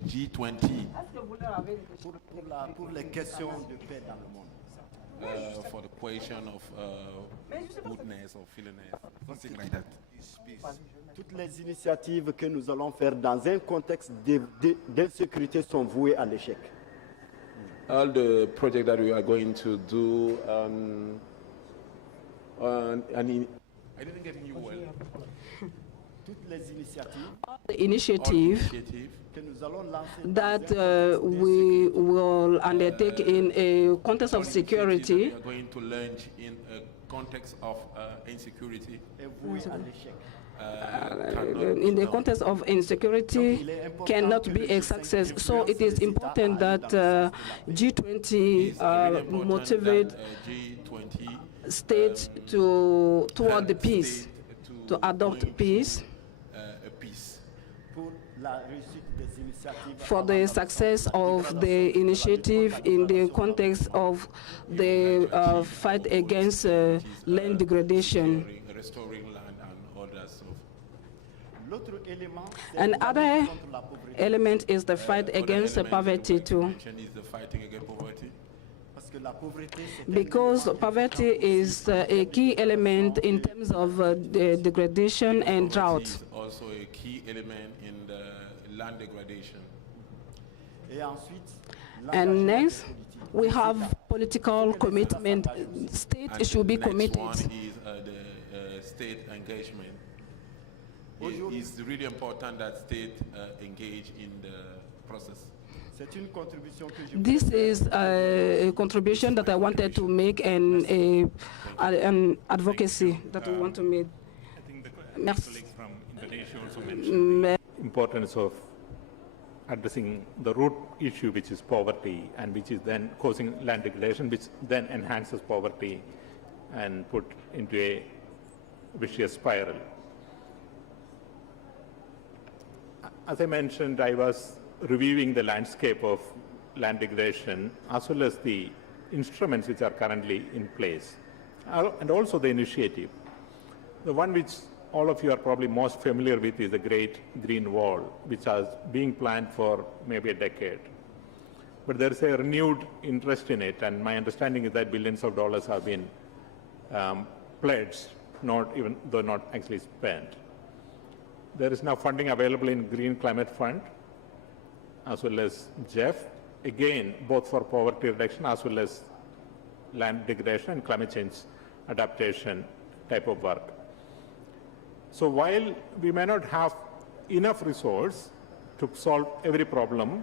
G20 pour les questions de paix dans le monde. for the question of goodness or feelingness, something like that. Toutes les initiatives que nous allons faire dans un contexte d'insécurité sont vouées à l'échec. All the projects that we are going to do, I didn't get you well. Toutes les initiatives The initiative que nous allons lancer that we will undertake in a context of security we are going to launch in a context of insecurity. est vouée à l'échec. in the context of insecurity cannot be a success. So it is important that G20 motivate G20 states toward the peace, to adopt peace. A peace. Pour la réussite des initiatives For the success of the initiative in the context of the fight against land degradation. Restoring land and others. L'autre élément, c'est Another la lutte contre la pauvreté. element is the fight against poverty too. Is the fighting against poverty. Parce que la pauvreté, c'est Because poverty is a key element in terms of the degradation and drought. Is also a key element in the land degradation. Et ensuite, And l'engagement next, politique. we have political commitment. State And should be the next committed. one is the state engagement. It's really important that state engage in the process. C'est une contribution que je This is a contribution that I wanted to make and an advocacy that we want to make. I think the Merci. colleagues from Indonesia also mentioned the importance of addressing the root issue, which is poverty, and which is then causing land degradation, which then enhances poverty and put into a vicious spiral. As I mentioned, I was reviewing the landscape of land degradation as well as the instruments which are currently in place, and also the initiative. The one which all of you are probably most familiar with is the Great Green Wall, which is being planned for maybe a decade. But there is a renewed interest in it, and my understanding is that billions of dollars have been pledged, though not actually spent. There is now funding available in Green Climate Fund, as well as GEF, again, both for poverty reduction as well as land degradation and climate change adaptation type of work. So while we may not have enough resource to solve every problem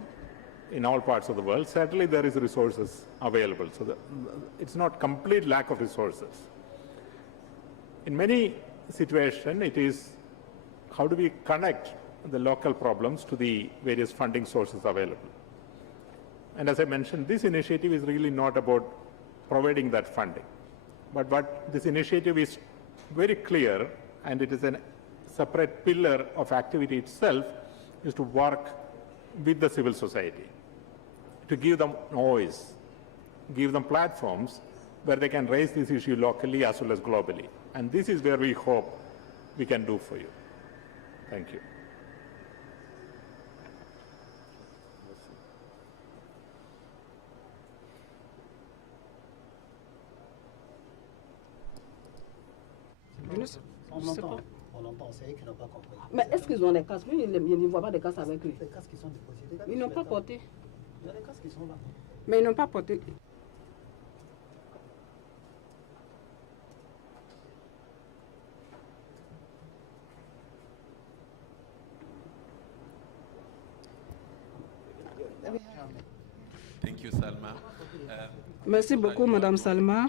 in all parts of the world, certainly there is resources available. So it's not complete lack of resources. In many situations, it is how do we connect the local problems to the various funding sources available. And as I mentioned, this initiative is really not about providing that funding. But what this initiative is very clear, and it is a separate pillar of activity itself, is to work with the civil society, to give them voice, give them platforms where they can raise this issue locally as well as globally. And this is where we hope we can do for you. Thank you. Je sais pas. Mais est-ce qu'ils ont les casques? Oui, ils ne voient pas de casques avec eux. Les casques qui sont déposés. Ils n'ont pas porté. Il y a des casques qui sont là. Mais ils n'ont pas porté. Thank you, Salma. Merci beaucoup, Madame Salma.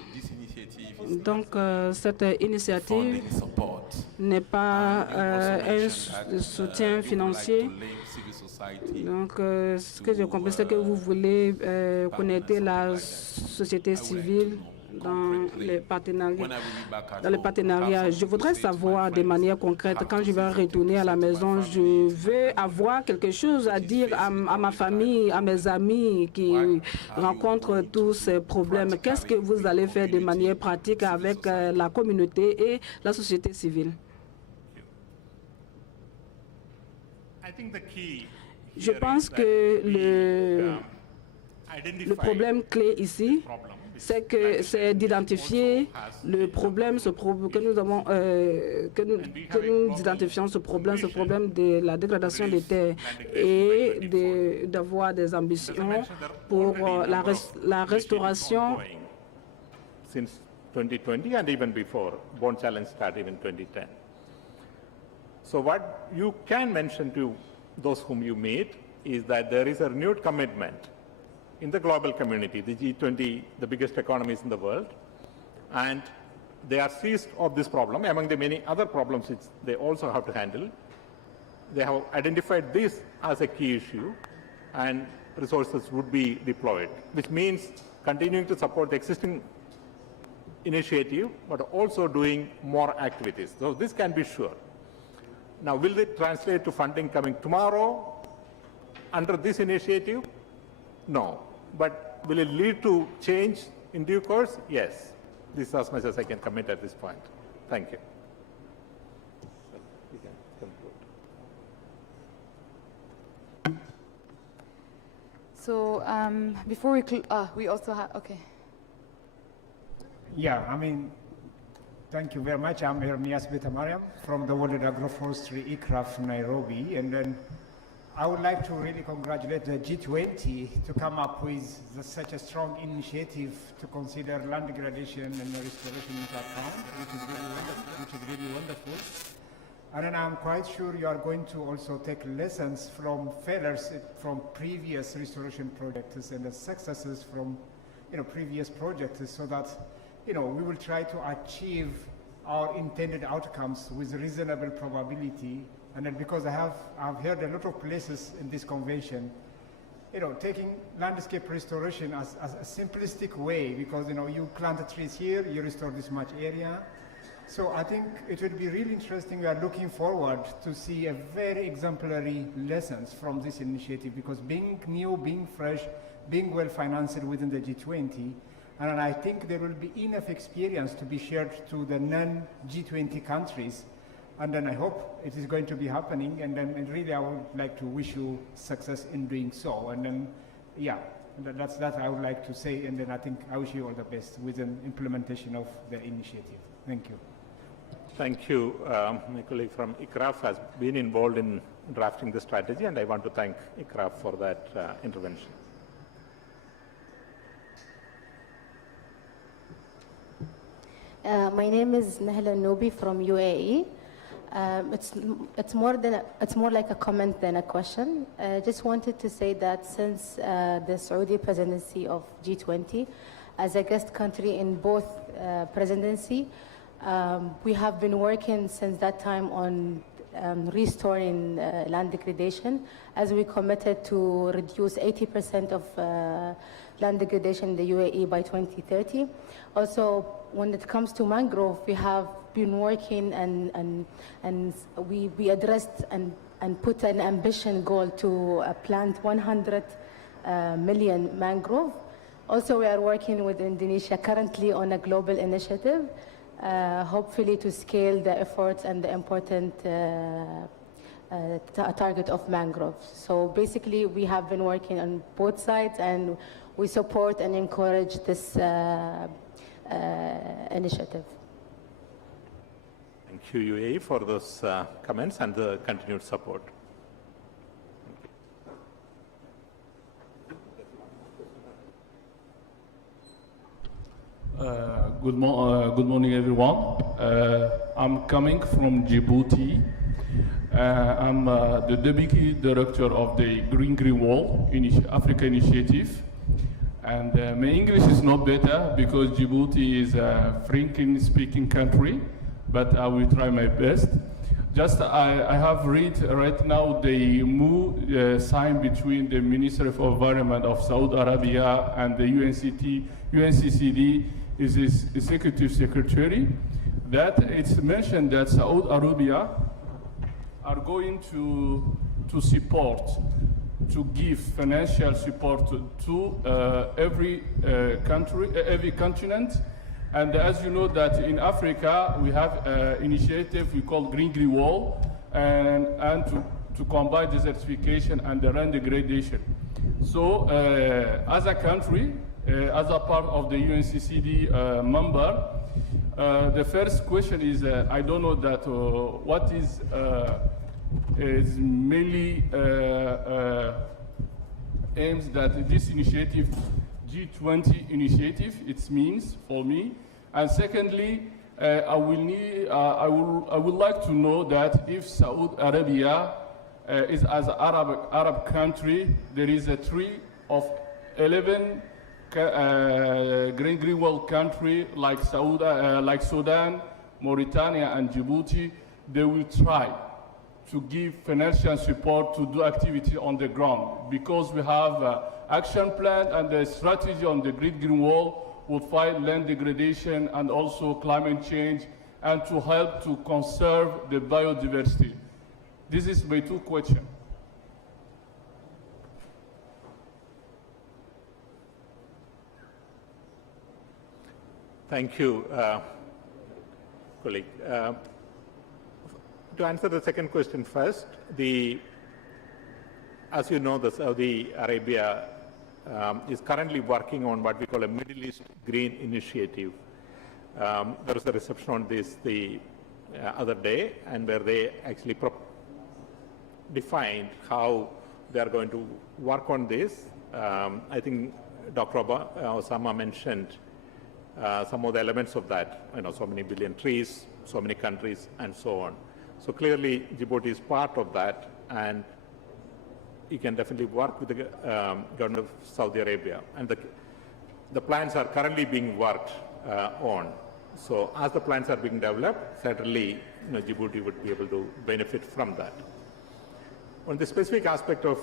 Donc, cette initiative n'est pas un soutien financier. Donc, ce que je comprends, c'est que vous voulez connecter la société civile dans les partenariats. Je voudrais savoir de manière concrète, quand je vais retourner à la maison, je veux avoir quelque chose à dire à ma famille, à mes amis qui rencontrent tous ces problèmes. Qu'est-ce que vous allez faire de manière pratique avec la communauté et la société civile? Je pense que le problème clé ici, c'est d'identifier le problème, que nous identifions ce problème de la dégradation des terres et d'avoir des ambitions pour la restauration. Since 2020 and even before, Bond Challenge started in 2010. So what you can mention to those whom you meet is that there is a renewed commitment in the global community, the G20, the biggest economies in the world, and they are seized of this problem among the many other problems which they also have to handle. They have identified this as a key issue, and resources would be deployed, which means continuing to support the existing initiative, but also doing more activities. So this can be sure. Now, will it translate to funding coming tomorrow under this initiative? No. But will it lead to change in due course? Yes. This is as much as I can commit at this point. Thank you. We can conclude. So before we also have, okay. Yeah, I mean, thank you very much. I'm Hermias Betamariam from the World Agroforestry ICRAF Nairobi, and then I would like to really congratulate the G20 to come up with such a strong initiative to consider land degradation and restoration into account, which is really wonderful. And then I'm quite sure you are going to also take lessons from failures from previous restoration projects and the successes from previous projects, so that we will try to achieve our intended outcomes with reasonable probability. And then because I've heard a lot of places in this convention, taking landscape restoration as a simplistic way, because you plant trees here, you restore this much area. So I think it would be really interesting. We are looking forward to see a very exemplary lessons from this initiative, because being new, being fresh, being well financed within the G20, and I think there will be enough experience to be shared to the non-G20 countries. And then I hope it is going to be happening, and then really I would like to wish you success in doing so. And then, yeah, that's that I would like to say, and then I think I wish you all the best with an implementation of the initiative. Thank you. Thank you. My colleague from ICRAF has been involved in drafting the strategy, and I want to thank ICRAF for that intervention. My name is Nahla Nobi from UAE. It's more like a comment than a question. I just wanted to say that since the Saudi presidency of G20, as a guest country in both presidency, we have been working since that time on restoring land degradation, as we committed to reduce 80% of land degradation in the UAE by 2030. Also, when it comes to mangrove, we have been working and we addressed and put an ambition goal to plant 100 million mangrove. Also, we are working with Indonesia currently on a global initiative, hopefully to scale the efforts and the important target of mangroves. So basically, we have been working on both sides, and we support and encourage this initiative. Thank you, UAE, for those comments and the continued support. Good morning, everyone. I'm coming from Djibouti. I'm the Deputy Director of the Green Wall Africa Initiative. And my English is not better because Djibouti is a Franken-speaking country, but I will try my best. Just I have read right now the MOU signed between the Ministry of Environment of Saudi Arabia and the UNCCD is his executive secretary, that it's mentioned that Saudi Arabia are going to support, to give financial support to every country, every continent. And as you know that in Africa, we have an initiative we call Green Wall, and to combat desertification and the land degradation. So as a country, as a part of the UNCCD member, the first question is, I don't know that what is mainly aims that this initiative, G20 initiative, it means for me. And secondly, I would like to know that if Saudi Arabia is as an Arab country, there is a 3 of 11 Green Wall country like Sudan, Mauritania, and Djibouti. They will try to give financial support to do activity on the ground, because we have action plan and the strategy on the Green Wall will fight land degradation and also climate change, and to help to conserve the biodiversity. This is my 2 questions. Thank you, colleague. To answer the second question first, as you know, the Saudi Arabia is currently working on what we call a Middle East Green Initiative. There was a reception on this the other day, and where they actually defined how they are going to work on this. I think Dr. Osama mentioned some of the elements of that, so many billion trees, so many countries, and so on. So clearly, Djibouti is part of that, and you can definitely work with the government of Saudi Arabia. And the plans are currently being worked on. So as the plans are being developed, certainly Djibouti would be able to benefit from that. On the specific aspect of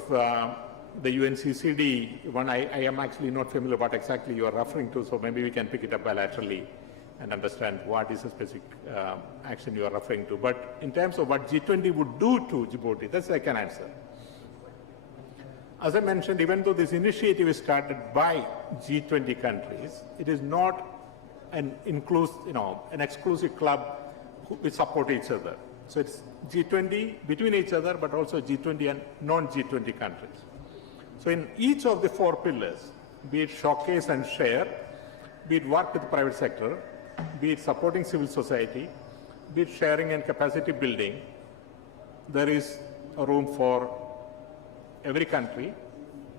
the UNCCD one, I am actually not familiar what exactly you are referring to, so maybe we can pick it up bilaterally and understand what is the specific action you are referring to. But in terms of what G20 would do to Djibouti, that's I can answer. As I mentioned, even though this initiative is started by G20 countries, it is not an exclusive club which support each other. So it's G20 between each other, but also G20 and non-G20 countries. So in each of the 4 pillars, be it showcase and share, be it work with the private sector, be it supporting civil society, be it sharing and capacity building, there is a room for every country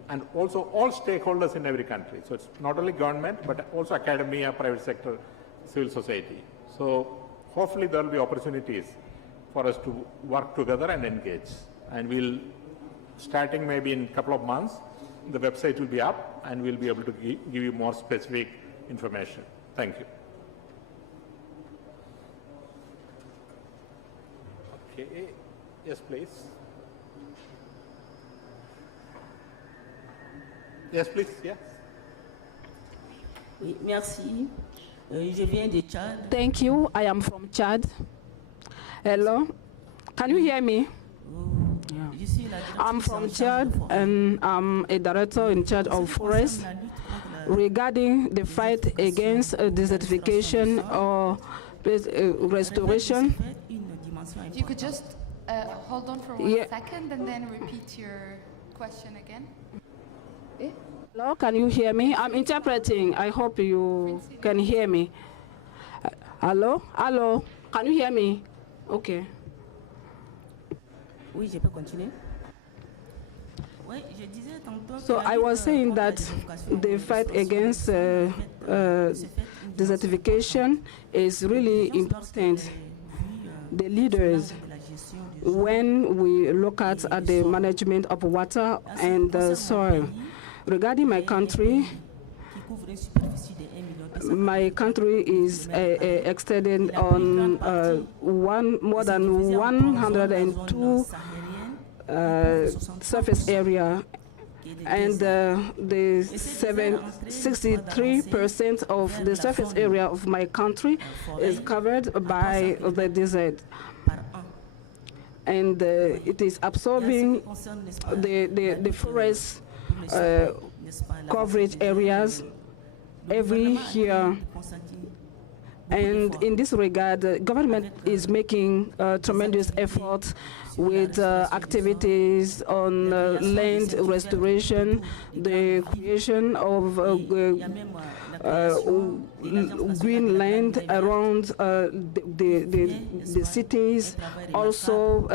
and also all stakeholders in every country. So it's not only government, but also academia, private sector, civil society. So hopefully there will be opportunities for us to work together and engage. And we'll, starting maybe in a couple of months, the website will be up and we'll be able to give you more specific information. Thank you. Okay. Yes, please. Yes, please. Yeah. Oui, merci. Je viens de Tchad. Thank you. I am from Chad. Hello. Can you hear me? I'm from Chad and I'm a director in charge of forests. Regarding the fight against desertification or restoration. If you could just hold on for 1 second and then repeat your question again. Hello, can you hear me? I'm interpreting. I hope you can hear me. Hello? Hello? Can you hear me? Okay. Oui, je peux continuer. So I was saying that the fight against desertification is really important. The leaders, when we look at the management of water and the soil. Regarding my country is extended on more than 102 surface area, and the 63% of the surface area of my country is covered by the desert. And it is absorbing the forest coverage areas every year. And in this regard, the government is making tremendous efforts with activities on land restoration, the creation of green land around the cities. Also,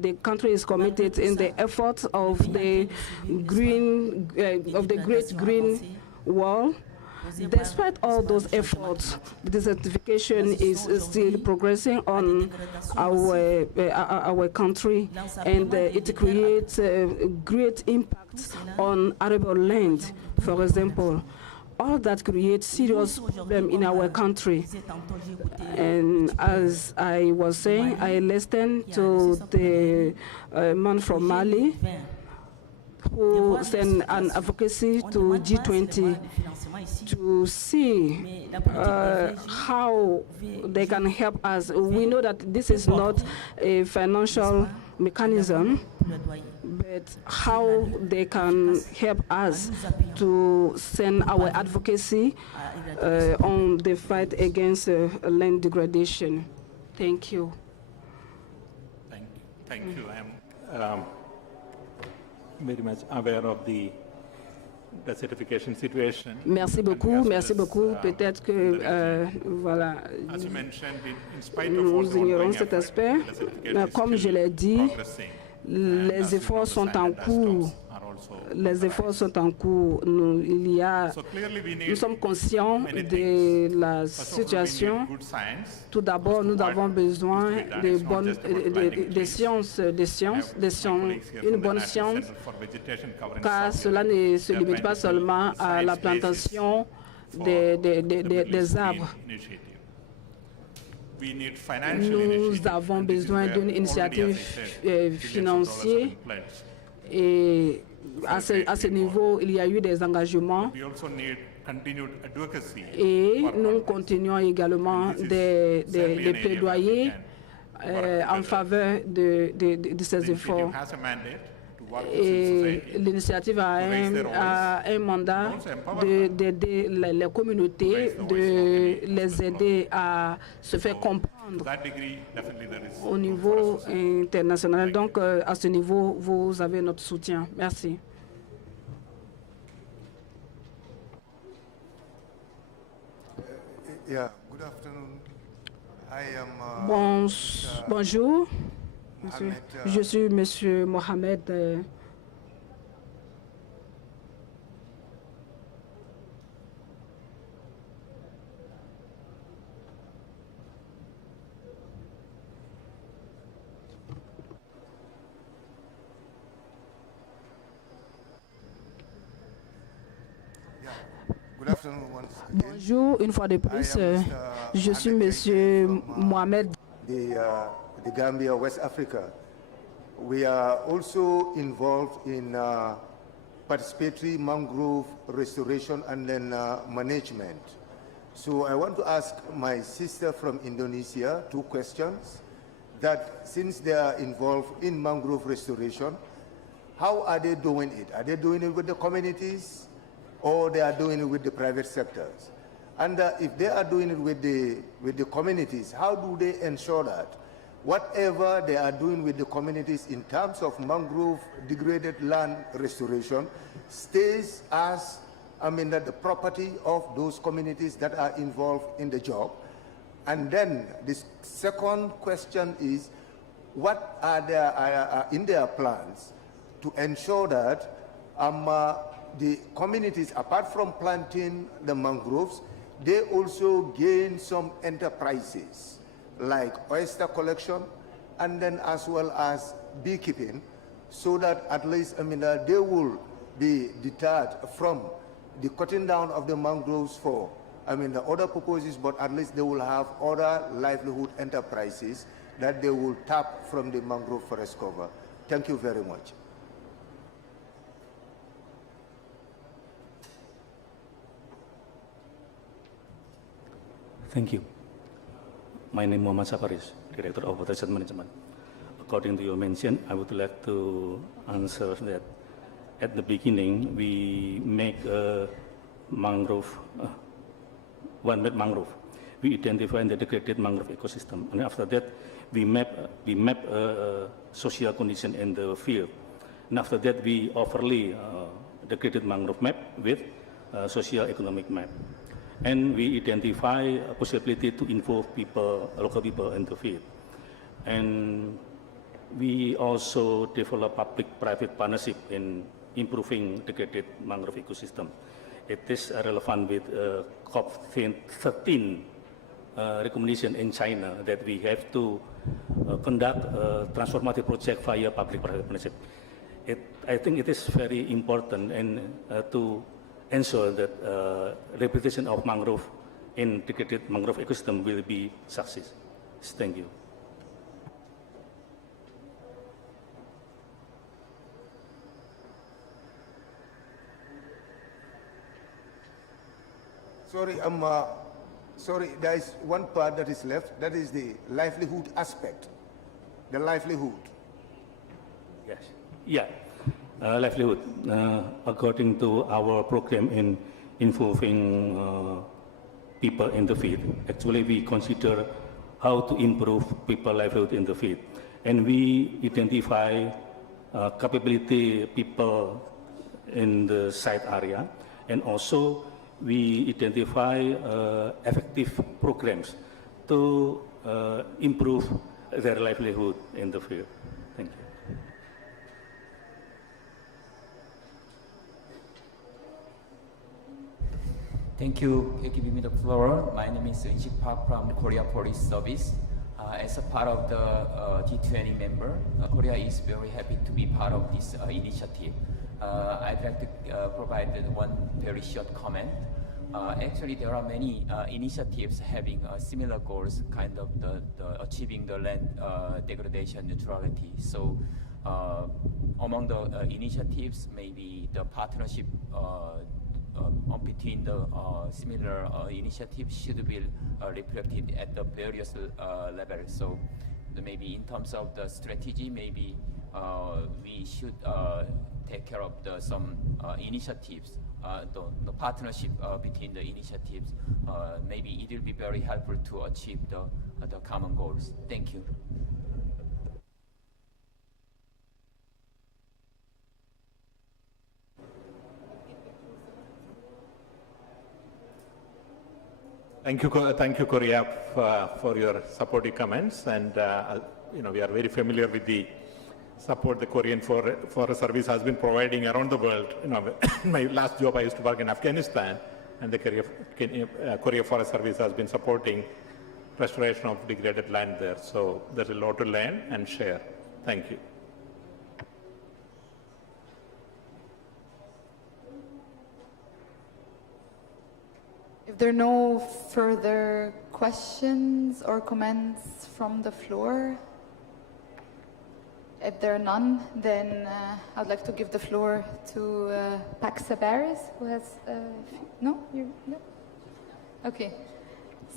the country is committed in the efforts of the Great Green Wall. Despite all those efforts, desertification is still progressing on our country, and it creates a great impact on arable land, for example. All that creates serious problems in our country. And as I was saying, I listened to the man from Mali who sent an advocacy to G20 to see how they can help us. We know that this is not a financial mechanism, but how they can help us to send our advocacy on the fight against land degradation. Thank you. Thank you. I am very much aware of the desertification situation. Merci beaucoup, merci beaucoup. Peut-être que, voilà, nous ignorons cet aspect. Mais comme je l'ai dit, les efforts sont en cours. Les efforts sont en cours. Nous sommes conscients de la situation. Tout d'abord, nous avons besoin de sciences, une bonne science, car cela ne se limite pas seulement à la plantation des arbres. Nous avons besoin d'une initiative financière et à ce niveau, il y a eu des engagements et nous continuons également des plaidoyers en faveur de ces efforts. Et l'initiative a un mandat d'aider les communautés, de les aider à se faire comprendre au niveau international. Donc, à ce niveau, vous avez notre soutien. Merci. Good afternoon. I am, bonjour. Je suis Monsieur Mohamed. Bonjour, une fois de plus, je suis Monsieur Mohamed. The Gambia, West Africa. we are also involved in participatory mangrove restoration and then management. So I want to ask my sister from Indonesia 2 questions. That since they are involved in mangrove restoration, how are they doing it? Are they doing it with the communities or they are doing it with the private sectors? And if they are doing it with the communities, how do they ensure that whatever they are doing with the communities in terms of mangrove degraded land restoration stays as, the property of those communities that are involved in the job? And then the second question is, what are their, in their plans to ensure that the communities, apart from planting the mangroves, they also gain some enterprises like oyster collection and then as well as beekeeping, so that at least they will be deterred from the cutting down of the mangroves for the other purposes, but at least they will have other livelihood enterprises that they will tap from the mangrove forest cover. Thank you very much. Thank you. My name is Muhammad Safaris, Director of Watershed Management. According to your mention, I would like to answer that at the beginning, we make a mangrove, one-made mangrove. We identify the degraded mangrove ecosystem, and after that, we map social condition in the field. And after that, we overlay degraded mangrove map with socio-economic map. And we identify a possibility to involve people, local people in the field. And we also develop public-private partnership in improving degraded mangrove ecosystem. It is relevant with COP13 recommendation in China that we have to conduct a transformative project via public-private partnership. I think it is very important and to ensure that rehabilitation of mangrove in degraded mangrove ecosystem will be success. Thank you. Sorry, there is one part that is left. That is the livelihood aspect. The livelihood. Yes. Yeah. Livelihood. According to our program in involving people in the field, actually we consider how to improve people livelihood in the field, and we identify capability people in the site area, and also we identify effective programs to improve their livelihood in the field. Thank you. Thank you for giving me the floor. My name is Eun-Sik Park from Korea Police Service. As a part of the G20 member, Korea is very happy to be part of this initiative. I'd like to provide one very short comment. Actually, there are many initiatives having similar goals, kind of the achieving the land degradation neutrality. So among the initiatives, maybe the partnership between the similar initiatives should be reflected at the various levels. So maybe in terms of the strategy, maybe we should take care of some initiatives, the partnership between the initiatives. Maybe it will be very helpful to achieve the common goals. Thank you. Thank you, Korea, for your supportive comments. And we are very familiar with the support the Korean Forest Service has been providing around the world. My last job, I used to work in Afghanistan, and the Korea Forest Service has been supporting restoration of degraded land there. So there's a lot to learn and share. Thank you. If there are no further questions or comments from the floor, If there are none, then I'd like to give the floor to Pax Sabaris, who has, no? No? Okay.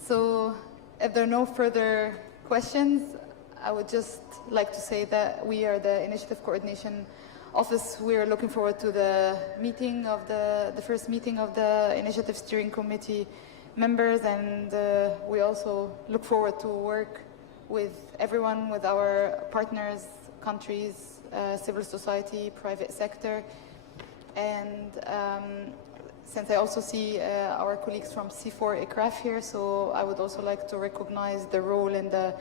So if there are no further questions, I would just like to say that we are the Initiative Coordination Office. We are looking forward to the meeting of the first meeting of the Initiative Steering Committee members, and we also look forward to work with everyone, with our partners, countries, civil society, private sector, and since I also see our colleagues from C4 ICRAF here, so I would also like to recognize the role in the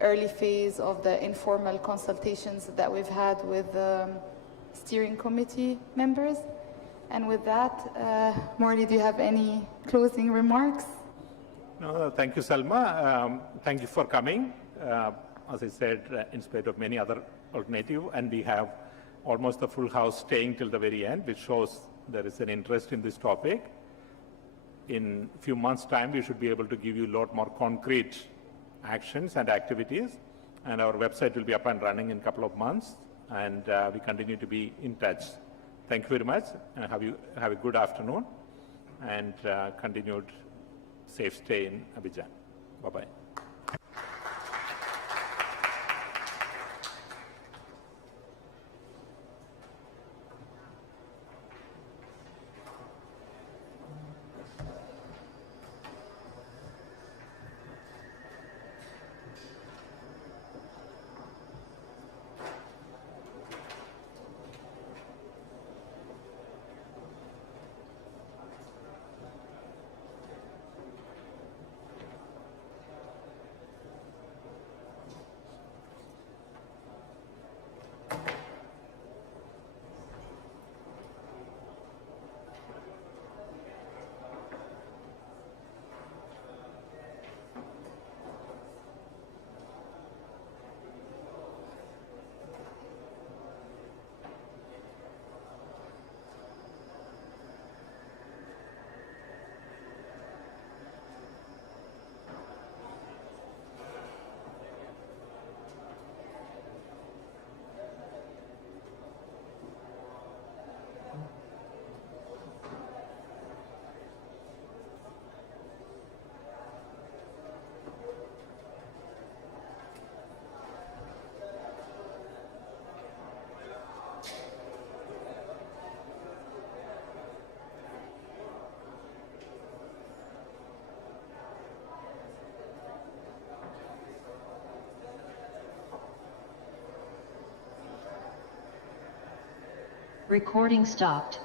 early phase of the informal consultations that we've had with steering committee members. And with that, Morley, do you have any closing remarks? No, thank you, Salma. Thank you for coming. As I said, in spite of many other alternatives, and we have almost the full house staying till the very end, which shows there is an interest in this topic. In a few months' time, we should be able to give you a lot more concrete actions and activities, and our website will be up and running in a couple of months, and we continue to be in touch. Thank you very much, and have a good afternoon, and continued safe stay in Abidjan. Bye-bye. Recording stopped.